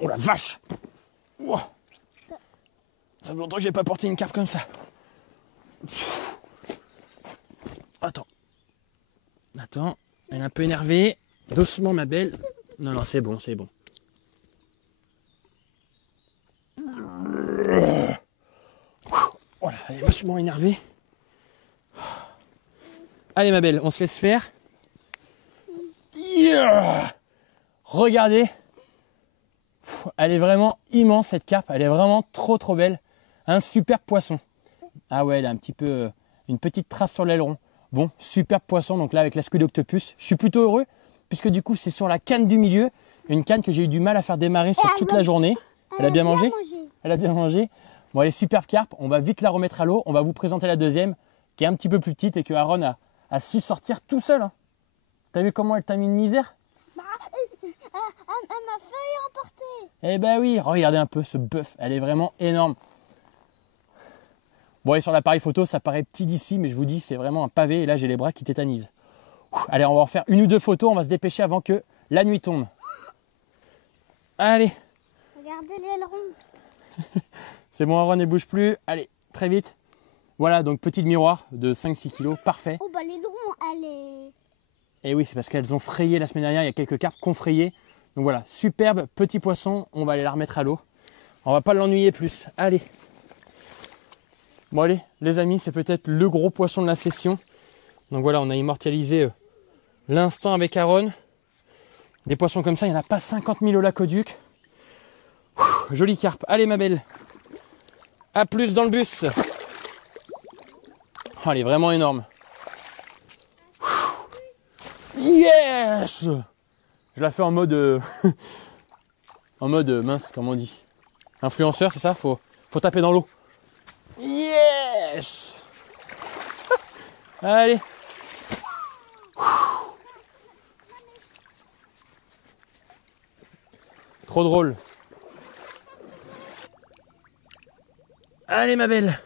Oh la vache! Wow. Ça fait longtemps que j'ai pas porté une carpe comme ça. Attends. Attends, elle est un peu énervée. Doucement, ma belle. Non, non, c'est bon, c'est bon. Voilà, elle est vachement énervée. Allez, ma belle, on se laisse faire. Yeah! Regardez. Elle est vraiment immense, cette carpe. Elle est vraiment trop, trop belle. Un super poisson. Ah ouais, elle a un petit peu une petite trace sur l'aileron. Bon, super poisson. Donc là, avec la Squidoctopus, je suis plutôt heureux. Puisque du coup, c'est sur la canne du milieu. Une canne que j'ai eu du mal à faire démarrer sur toute la journée. Elle a bien mangé? Elle a bien mangé. Bon, elle est superbe carpe. On va vite la remettre à l'eau. On va vous présenter la deuxième, qui est un petit peu plus petite et que Aaron a su sortir tout seul. Hein. T'as vu comment elle t'a mis une misère? Elle m'a failli emporter. Eh ben oui, regardez un peu ce bœuf. Elle est vraiment énorme. Bon, et sur l'appareil photo, ça paraît petit d'ici, mais je vous dis, c'est vraiment un pavé. Et là, j'ai les bras qui tétanisent. Allez, on va en faire une ou deux photos. On va se dépêcher avant que la nuit tombe. Allez. Regardez l'aileron. C'est bon, Aaron ne bouge plus. Allez, très vite. Voilà, donc petit miroir de 5-6 kg. Parfait. Oh bah l'aileron, elle est... Et oui, c'est parce qu'elles ont frayé la semaine dernière. Il y a quelques carpes qui ont frayé. Donc voilà, superbe petit poisson. On va aller la remettre à l'eau. On va pas l'ennuyer plus. Allez. Bon allez, les amis, c'est peut-être le gros poisson de la session. Donc voilà, on a immortalisé l'instant avec Aaron. Des poissons comme ça, il n'y en a pas 50 000 au Lac-au-Duc. Jolie carpe. Allez ma belle. A plus dans le bus. Oh, elle est vraiment énorme. Yes! Je la fais en mode... en mode mince, comment on dit? Influenceur, c'est ça? Faut taper dans l'eau. Yes! Allez. Trop drôle. Allez ma belle.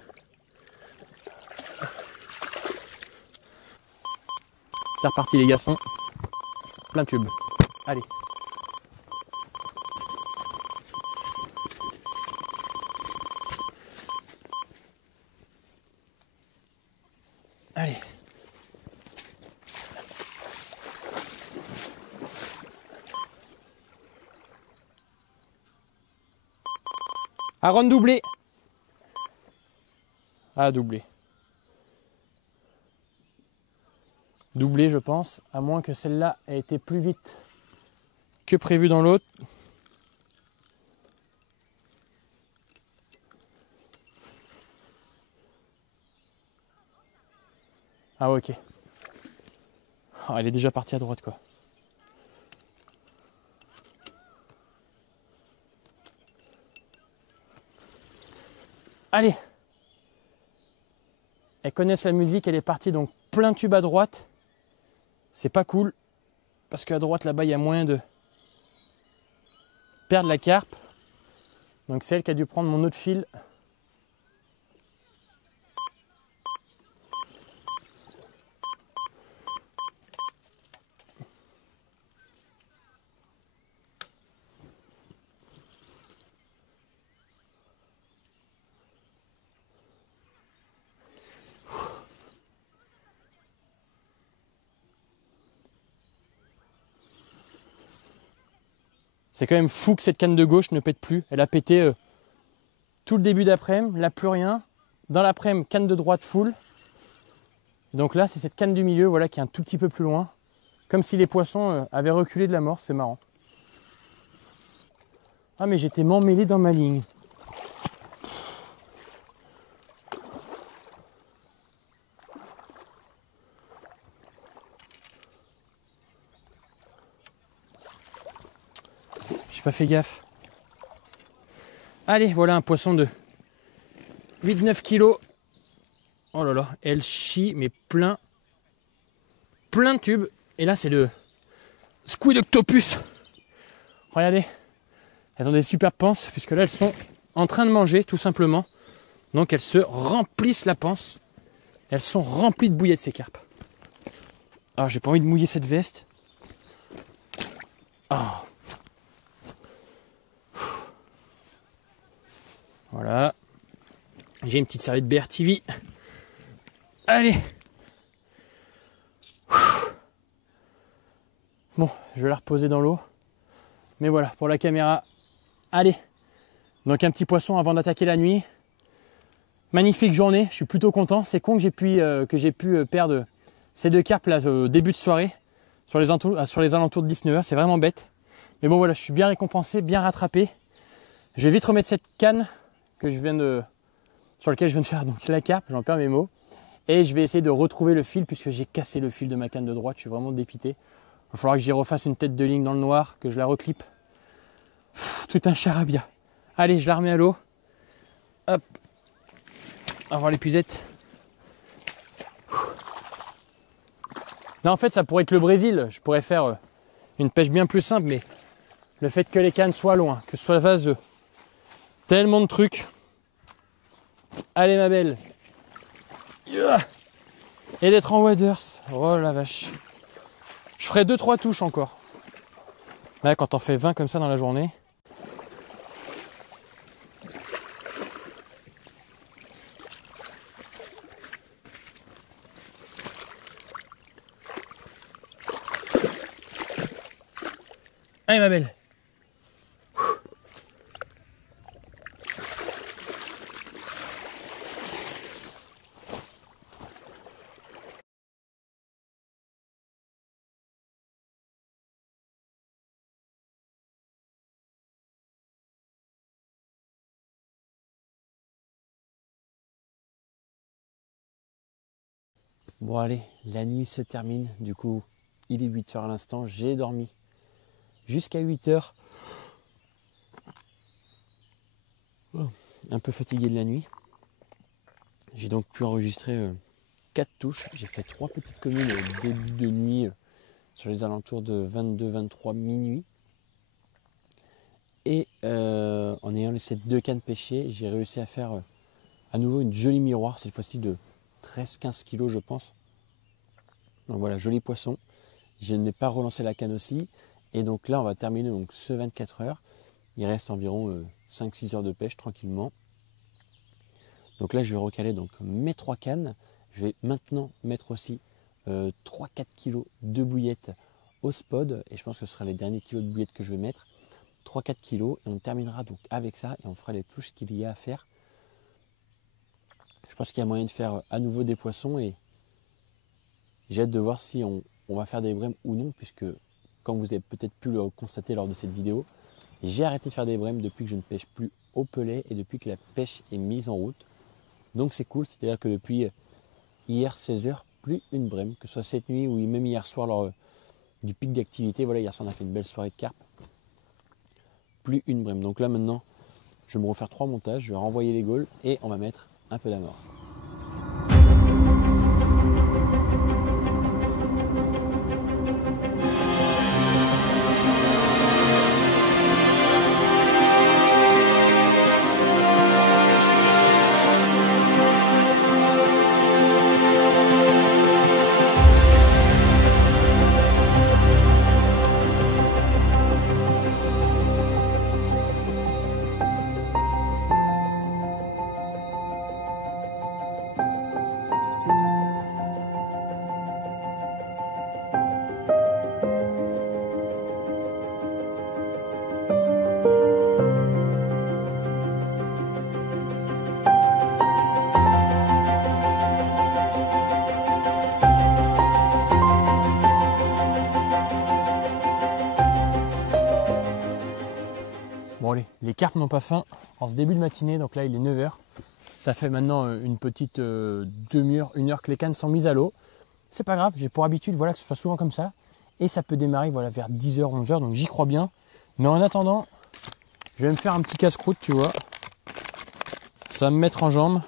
C'est reparti les garçons. plein tube. Allez. Allez. À run doublé. Ah, doublé. Doublé, je pense, à moins que celle-là ait été plus vite que prévu dans l'autre. Ah, ok. Oh, elle est déjà partie à droite, quoi. Allez. Elles connaissent la musique, elle est partie, donc plein tube à droite. C'est pas cool, parce qu'à droite, là-bas, il y a moyen de perdre la carpe. Donc c'est elle qui a dû prendre mon autre fil. C'est quand même fou que cette canne de gauche ne pète plus. Elle a pété tout le début d'après-midi, là plus rien. Dans l'après-midi, canne de droite full. Donc là, c'est cette canne du milieu, voilà, qui est un tout petit peu plus loin. Comme si les poissons avaient reculé de la mort, c'est marrant. Ah mais j'étais m'emmêlé dans ma ligne. J'ai pas fait gaffe. Allez, voilà un poisson de 8-9 kilos. Oh là là, elle chie, mais plein de tubes. Et là, c'est le Squid Octopus. Regardez, elles ont des superbes panses, puisque là, elles sont en train de manger, tout simplement. Donc, elles se remplissent la panse. Elles sont remplies de bouillettes, ces carpes. Ah, j'ai pas envie de mouiller cette veste. Ah. Voilà. J'ai une petite serviette BRTV. Allez. Bon, je vais la reposer dans l'eau. Mais voilà, pour la caméra. Allez. Donc un petit poisson avant d'attaquer la nuit. Magnifique journée, je suis plutôt content. C'est con que j'ai pu perdre ces deux carpes là au début de soirée. Sur les alentours de 19h, c'est vraiment bête. Mais bon voilà, je suis bien récompensé, bien rattrapé. Je vais vite remettre cette canne sur laquelle je viens de faire donc la carpe, j'en perds mes mots. Et je vais essayer de retrouver le fil puisque j'ai cassé le fil de ma canne de droite, je suis vraiment dépité. Il va falloir que j'y refasse une tête de ligne dans le noir, que je la reclippe. Tout un charabia. Allez, je la remets à l'eau. Hop. On va voir l'épuisette. Là en fait ça pourrait être le Brésil, je pourrais faire une pêche bien plus simple, mais le fait que les cannes soient loin, que ce soit vaseux, tellement de trucs. Allez ma belle. Et d'être en waders. Oh la vache. Je ferai 2-3 touches encore. Là quand on fait 20 comme ça dans la journée. Allez ma belle. Bon allez, la nuit se termine, du coup il est 8h à l'instant, j'ai dormi jusqu'à 8h. Un peu fatigué de la nuit. J'ai donc pu enregistrer 4 touches, j'ai fait 3 petites communes au début de nuit sur les alentours de 22-23 minuit. Et en ayant laissé 2 cannes pêchées, j'ai réussi à faire à nouveau une jolie miroir, cette fois-ci de 13-15 kilos je pense. Donc voilà, joli poisson. Je n'ai pas relancé la canne aussi. Et donc là, on va terminer donc, ce 24 heures. Il reste environ 5-6 heures de pêche tranquillement. Donc là, je vais recaler donc, mes 3 cannes. Je vais maintenant mettre aussi 3-4 kg de bouillettes au spod. Et je pense que ce sera les derniers kilos de bouillettes que je vais mettre. 3-4 kg. Et on terminera donc avec ça. Et on fera les touches qu'il y a à faire. Je pense qu'il y a moyen de faire à nouveau des poissons. Et j'ai hâte de voir si on va faire des brèmes ou non. Puisque, comme vous avez peut-être pu le constater lors de cette vidéo, j'ai arrêté de faire des brèmes depuis que je ne pêche plus au pelet. Et depuis que la pêche est mise en route. Donc c'est cool. C'est-à-dire que depuis hier 16h, plus une brème, que ce soit cette nuit ou même hier soir lors du pic d'activité. Voilà, hier soir on a fait une belle soirée de carpe. Plus une brème. Donc là maintenant, je vais me refaire 3 montages, je vais renvoyer les gaules et on va mettre un peu d'amorce. Bon allez, les carpes n'ont pas faim en ce début de matinée, donc là il est 9h. Ça fait maintenant une petite demi-heure, 1 heure que les cannes sont mises à l'eau. C'est pas grave, j'ai pour habitude voilà, que ce soit souvent comme ça. Et ça peut démarrer voilà, vers 10h, 11h, donc j'y crois bien. Mais en attendant, je vais me faire un petit casse-croûte, tu vois. Ça va me mettre en jambe.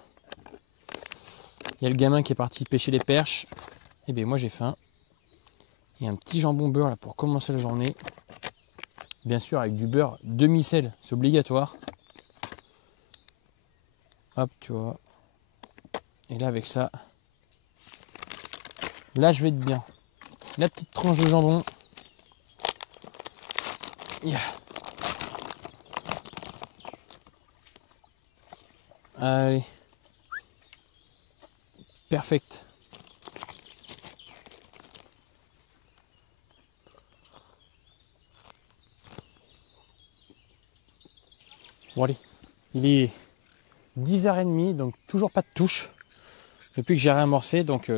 Il y a le gamin qui est parti pêcher les perches. Et bien moi j'ai faim. Et un petit jambon beurre là pour commencer la journée. Bien sûr avec du beurre demi-sel, c'est obligatoire. Hop, tu vois. Et là avec ça, là je vais être bien. La petite tranche de jambon. Yeah. Allez. Perfect. Bon allez, il est 10h30, donc toujours pas de touche depuis que j'ai réamorcé, donc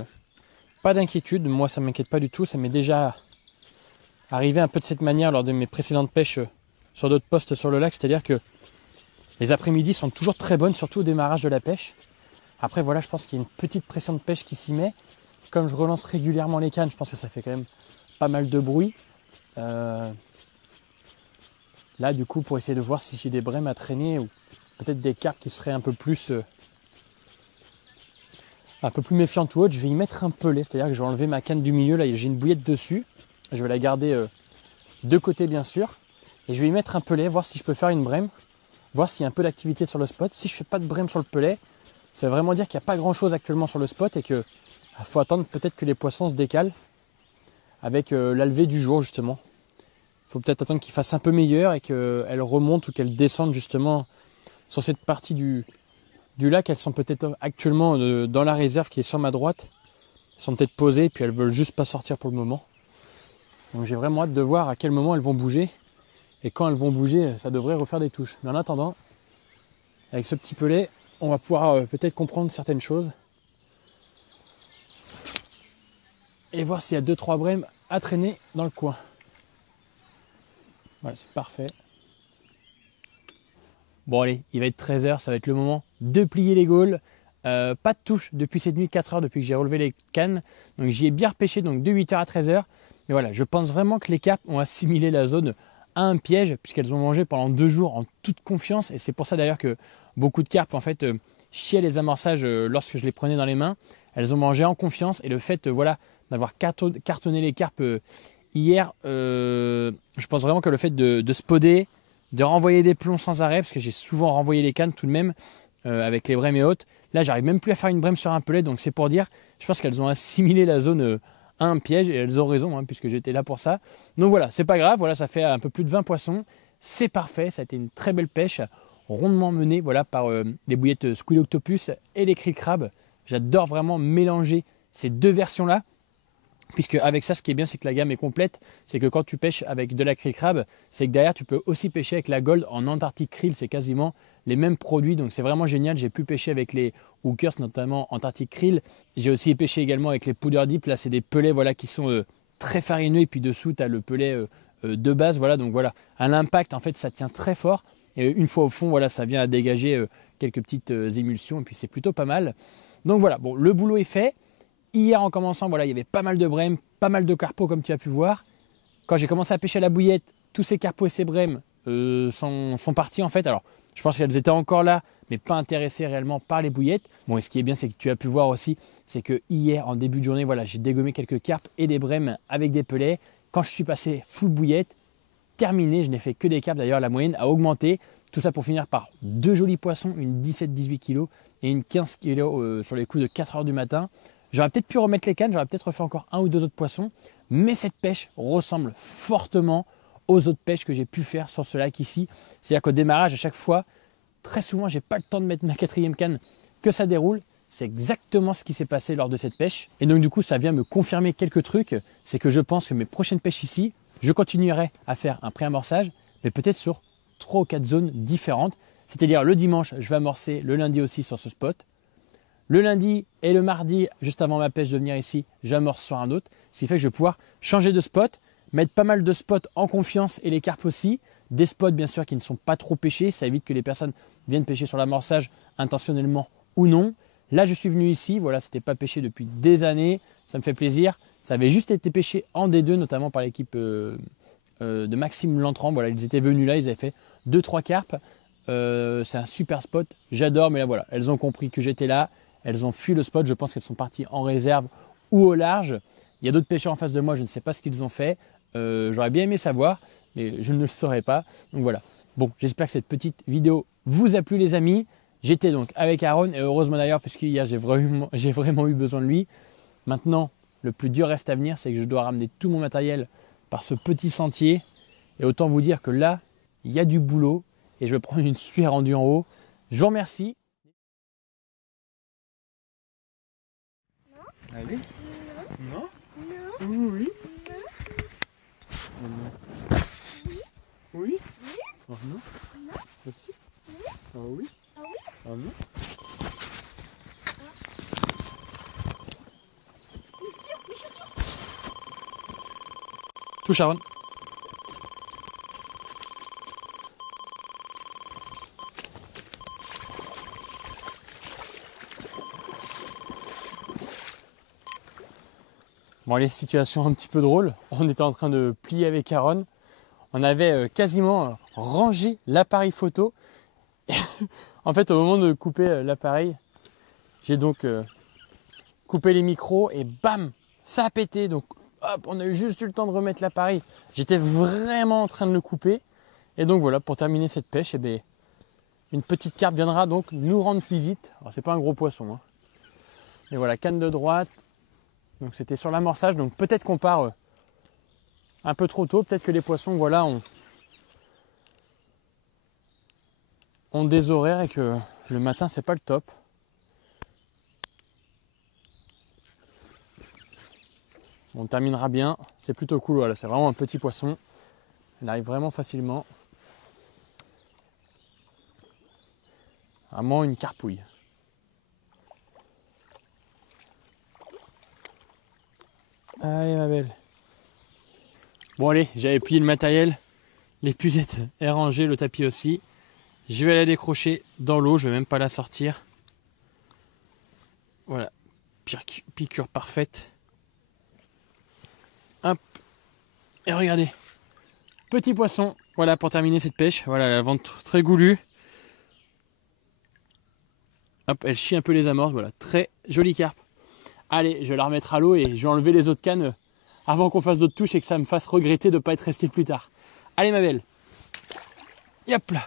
pas d'inquiétude, moi ça ne m'inquiète pas du tout, ça m'est déjà arrivé un peu de cette manière lors de mes précédentes pêches sur d'autres postes sur le lac, c'est-à-dire que les après-midi sont toujours très bonnes, surtout au démarrage de la pêche. Après voilà, je pense qu'il y a une petite pression de pêche qui s'y met, comme je relance régulièrement les cannes, je pense que ça fait quand même pas mal de bruit. Là, du coup, pour essayer de voir si j'ai des brèmes à traîner ou peut-être des carpes qui seraient un peu plus méfiantes ou autres, je vais y mettre un pelet. C'est-à-dire que je vais enlever ma canne du milieu. Là, j'ai une bouillette dessus. Je vais la garder de côté, bien sûr. Et je vais y mettre un pelet, voir si je peux faire une brème, voir s'il y a un peu d'activité sur le spot. Si je ne fais pas de brème sur le pelet, ça veut vraiment dire qu'il n'y a pas grand-chose actuellement sur le spot et qu'il faut attendre peut-être que les poissons se décalent avec la levée du jour, justement. Il faut peut-être attendre qu'il fasse un peu meilleur et qu'elles remontent ou qu'elles descendent justement sur cette partie du lac. Elles sont peut-être actuellement dans la réserve qui est sur ma droite. Elles sont peut-être posées et puis elles veulent juste pas sortir pour le moment. Donc j'ai vraiment hâte de voir à quel moment elles vont bouger. Et quand elles vont bouger, ça devrait refaire des touches. Mais en attendant, avec ce petit pelet, on va pouvoir peut-être comprendre certaines choses. Et voir s'il y a 2-3 brèmes à traîner dans le coin. Voilà, c'est parfait. Bon allez, il va être 13h, ça va être le moment de plier les gaules. Pas de touche depuis cette nuit, 4 heures depuis que j'ai relevé les cannes. Donc j'y ai bien repêché donc de 8h à 13h. Mais voilà, je pense vraiment que les carpes ont assimilé la zone à un piège puisqu'elles ont mangé pendant 2 jours en toute confiance. Et c'est pour ça d'ailleurs que beaucoup de carpes en fait chiaient les amorçages lorsque je les prenais dans les mains. Elles ont mangé en confiance et le fait voilà, d'avoir cartonné les carpes hier, je pense vraiment que le fait de spoder, de renvoyer des plombs sans arrêt, parce que j'ai souvent renvoyé les cannes tout de même avec les brèmes et autres. Là, j'arrive même plus à faire une brème sur un pelet, donc c'est pour dire, je pense qu'elles ont assimilé la zone un piège et elles ont raison hein, puisque j'étais là pour ça. Donc voilà, c'est pas grave, voilà, ça fait un peu plus de 20 poissons. C'est parfait, ça a été une très belle pêche, rondement menée voilà, par les bouillettes Squid Octopus et les krill crab. J'adore vraiment mélanger ces deux versions-là. Puisque avec ça, ce qui est bien, c'est que la gamme est complète. C'est que quand tu pêches avec de la krill crab, c'est que derrière, tu peux aussi pêcher avec la Gold en Antarctic Krill. C'est quasiment les mêmes produits. Donc c'est vraiment génial. J'ai pu pêcher avec les hookers, notamment Antarctic Krill. J'ai aussi pêché également avec les Powder Dip. Là, c'est des pelets voilà, qui sont très farineux. Et puis dessous, tu as le pelet de base. Voilà, donc voilà. À l'impact, en fait, ça tient très fort. Et une fois au fond, voilà, ça vient à dégager quelques petites émulsions. Et puis c'est plutôt pas mal. Donc voilà, bon, le boulot est fait. Hier en commençant, voilà, il y avait pas mal de brèmes, pas mal de carpos comme tu as pu voir. Quand j'ai commencé à pêcher à la bouillette, tous ces carpos et ces brèmes sont partis en fait. Alors je pense qu'elles étaient encore là, mais pas intéressées réellement par les bouillettes. Bon, et ce qui est bien, c'est que tu as pu voir aussi, c'est que hier en début de journée, voilà, j'ai dégommé quelques carpes et des brèmes avec des pelets. Quand je suis passé full bouillette, terminé, je n'ai fait que des carpes. D'ailleurs, la moyenne a augmenté. Tout ça pour finir par deux jolis poissons, une 17-18 kg et une 15 kg sur les coups de 4 heures du matin. J'aurais peut-être pu remettre les cannes, j'aurais peut-être refait encore un ou deux autres poissons, mais cette pêche ressemble fortement aux autres pêches que j'ai pu faire sur ce lac ici. C'est-à-dire qu'au démarrage, à chaque fois, très souvent, j'ai pas le temps de mettre ma quatrième canne, que ça déroule. C'est exactement ce qui s'est passé lors de cette pêche. Et donc du coup, ça vient me confirmer quelques trucs. C'est que je pense que mes prochaines pêches ici, je continuerai à faire un pré-amorçage, mais peut-être sur 3 ou 4 zones différentes. C'est-à-dire le dimanche, je vais amorcer, le lundi aussi sur ce spot. Le lundi et le mardi, juste avant ma pêche de venir ici, j'amorce sur un autre. Ce qui fait que je vais pouvoir changer de spot, mettre pas mal de spots en confiance et les carpes aussi. Des spots bien sûr qui ne sont pas trop pêchés, ça évite que les personnes viennent pêcher sur l'amorçage intentionnellement ou non. Là je suis venu ici, voilà, c'était pas pêché depuis des années, ça me fait plaisir. Ça avait juste été pêché en D2, notamment par l'équipe de Maxime Lantrand. Voilà, ils étaient venus là, ils avaient fait 2-3 carpes. C'est un super spot, j'adore, mais là voilà, elles ont compris que j'étais là. Elles ont fui le spot, je pense qu'elles sont parties en réserve ou au large. Il y a d'autres pêcheurs en face de moi, je ne sais pas ce qu'ils ont fait. J'aurais bien aimé savoir, mais je ne le saurais pas. Donc voilà. Bon, j'espère que cette petite vidéo vous a plu les amis. J'étais donc avec Aaron et heureusement d'ailleurs puisqu'hier j'ai vraiment eu besoin de lui. Maintenant, le plus dur reste à venir, c'est que je dois ramener tout mon matériel par ce petit sentier. Et autant vous dire que là, il y a du boulot et je vais prendre une suie rendue en haut. Je vous remercie. Allez. Non. Non. Oui. Non. Oui. Oh non. Non. Aussi. Ah oui. Ah oui. Ah non. Touche Aaron. Bon allez, situation un petit peu drôle. On était en train de plier avec Aaron. On avait quasiment rangé l'appareil photo. Et en fait, au moment de couper l'appareil, j'ai donc coupé les micros et bam, ça a pété. Donc hop, on a eu juste eu le temps de remettre l'appareil. J'étais vraiment en train de le couper. Et donc voilà, pour terminer cette pêche, eh bien, une petite carpe viendra donc nous rendre visite. Alors c'est pas un gros poisson, hein. Et voilà, canne de droite. Donc c'était sur l'amorçage, donc peut-être qu'on part un peu trop tôt, peut-être que les poissons voilà, ont des horaires et que le matin c'est pas le top. On terminera bien, c'est plutôt cool, voilà, c'est vraiment un petit poisson. Il arrive vraiment facilement. Vraiment une carpouille. Allez ma belle. Bon allez, j'avais plié le matériel, les pucettes est rangé, le tapis aussi. Je vais la décrocher dans l'eau, je vais même pas la sortir. Voilà, piqûre parfaite. Hop, et regardez, petit poisson, voilà pour terminer cette pêche. Voilà, la ventre très goulue. Hop, elle chie un peu les amorces, voilà, très jolie carpe. Allez, je vais la remettre à l'eau et je vais enlever les autres cannes avant qu'on fasse d'autres touches et que ça me fasse regretter de ne pas être resté plus tard. Allez ma belle. Et hop là.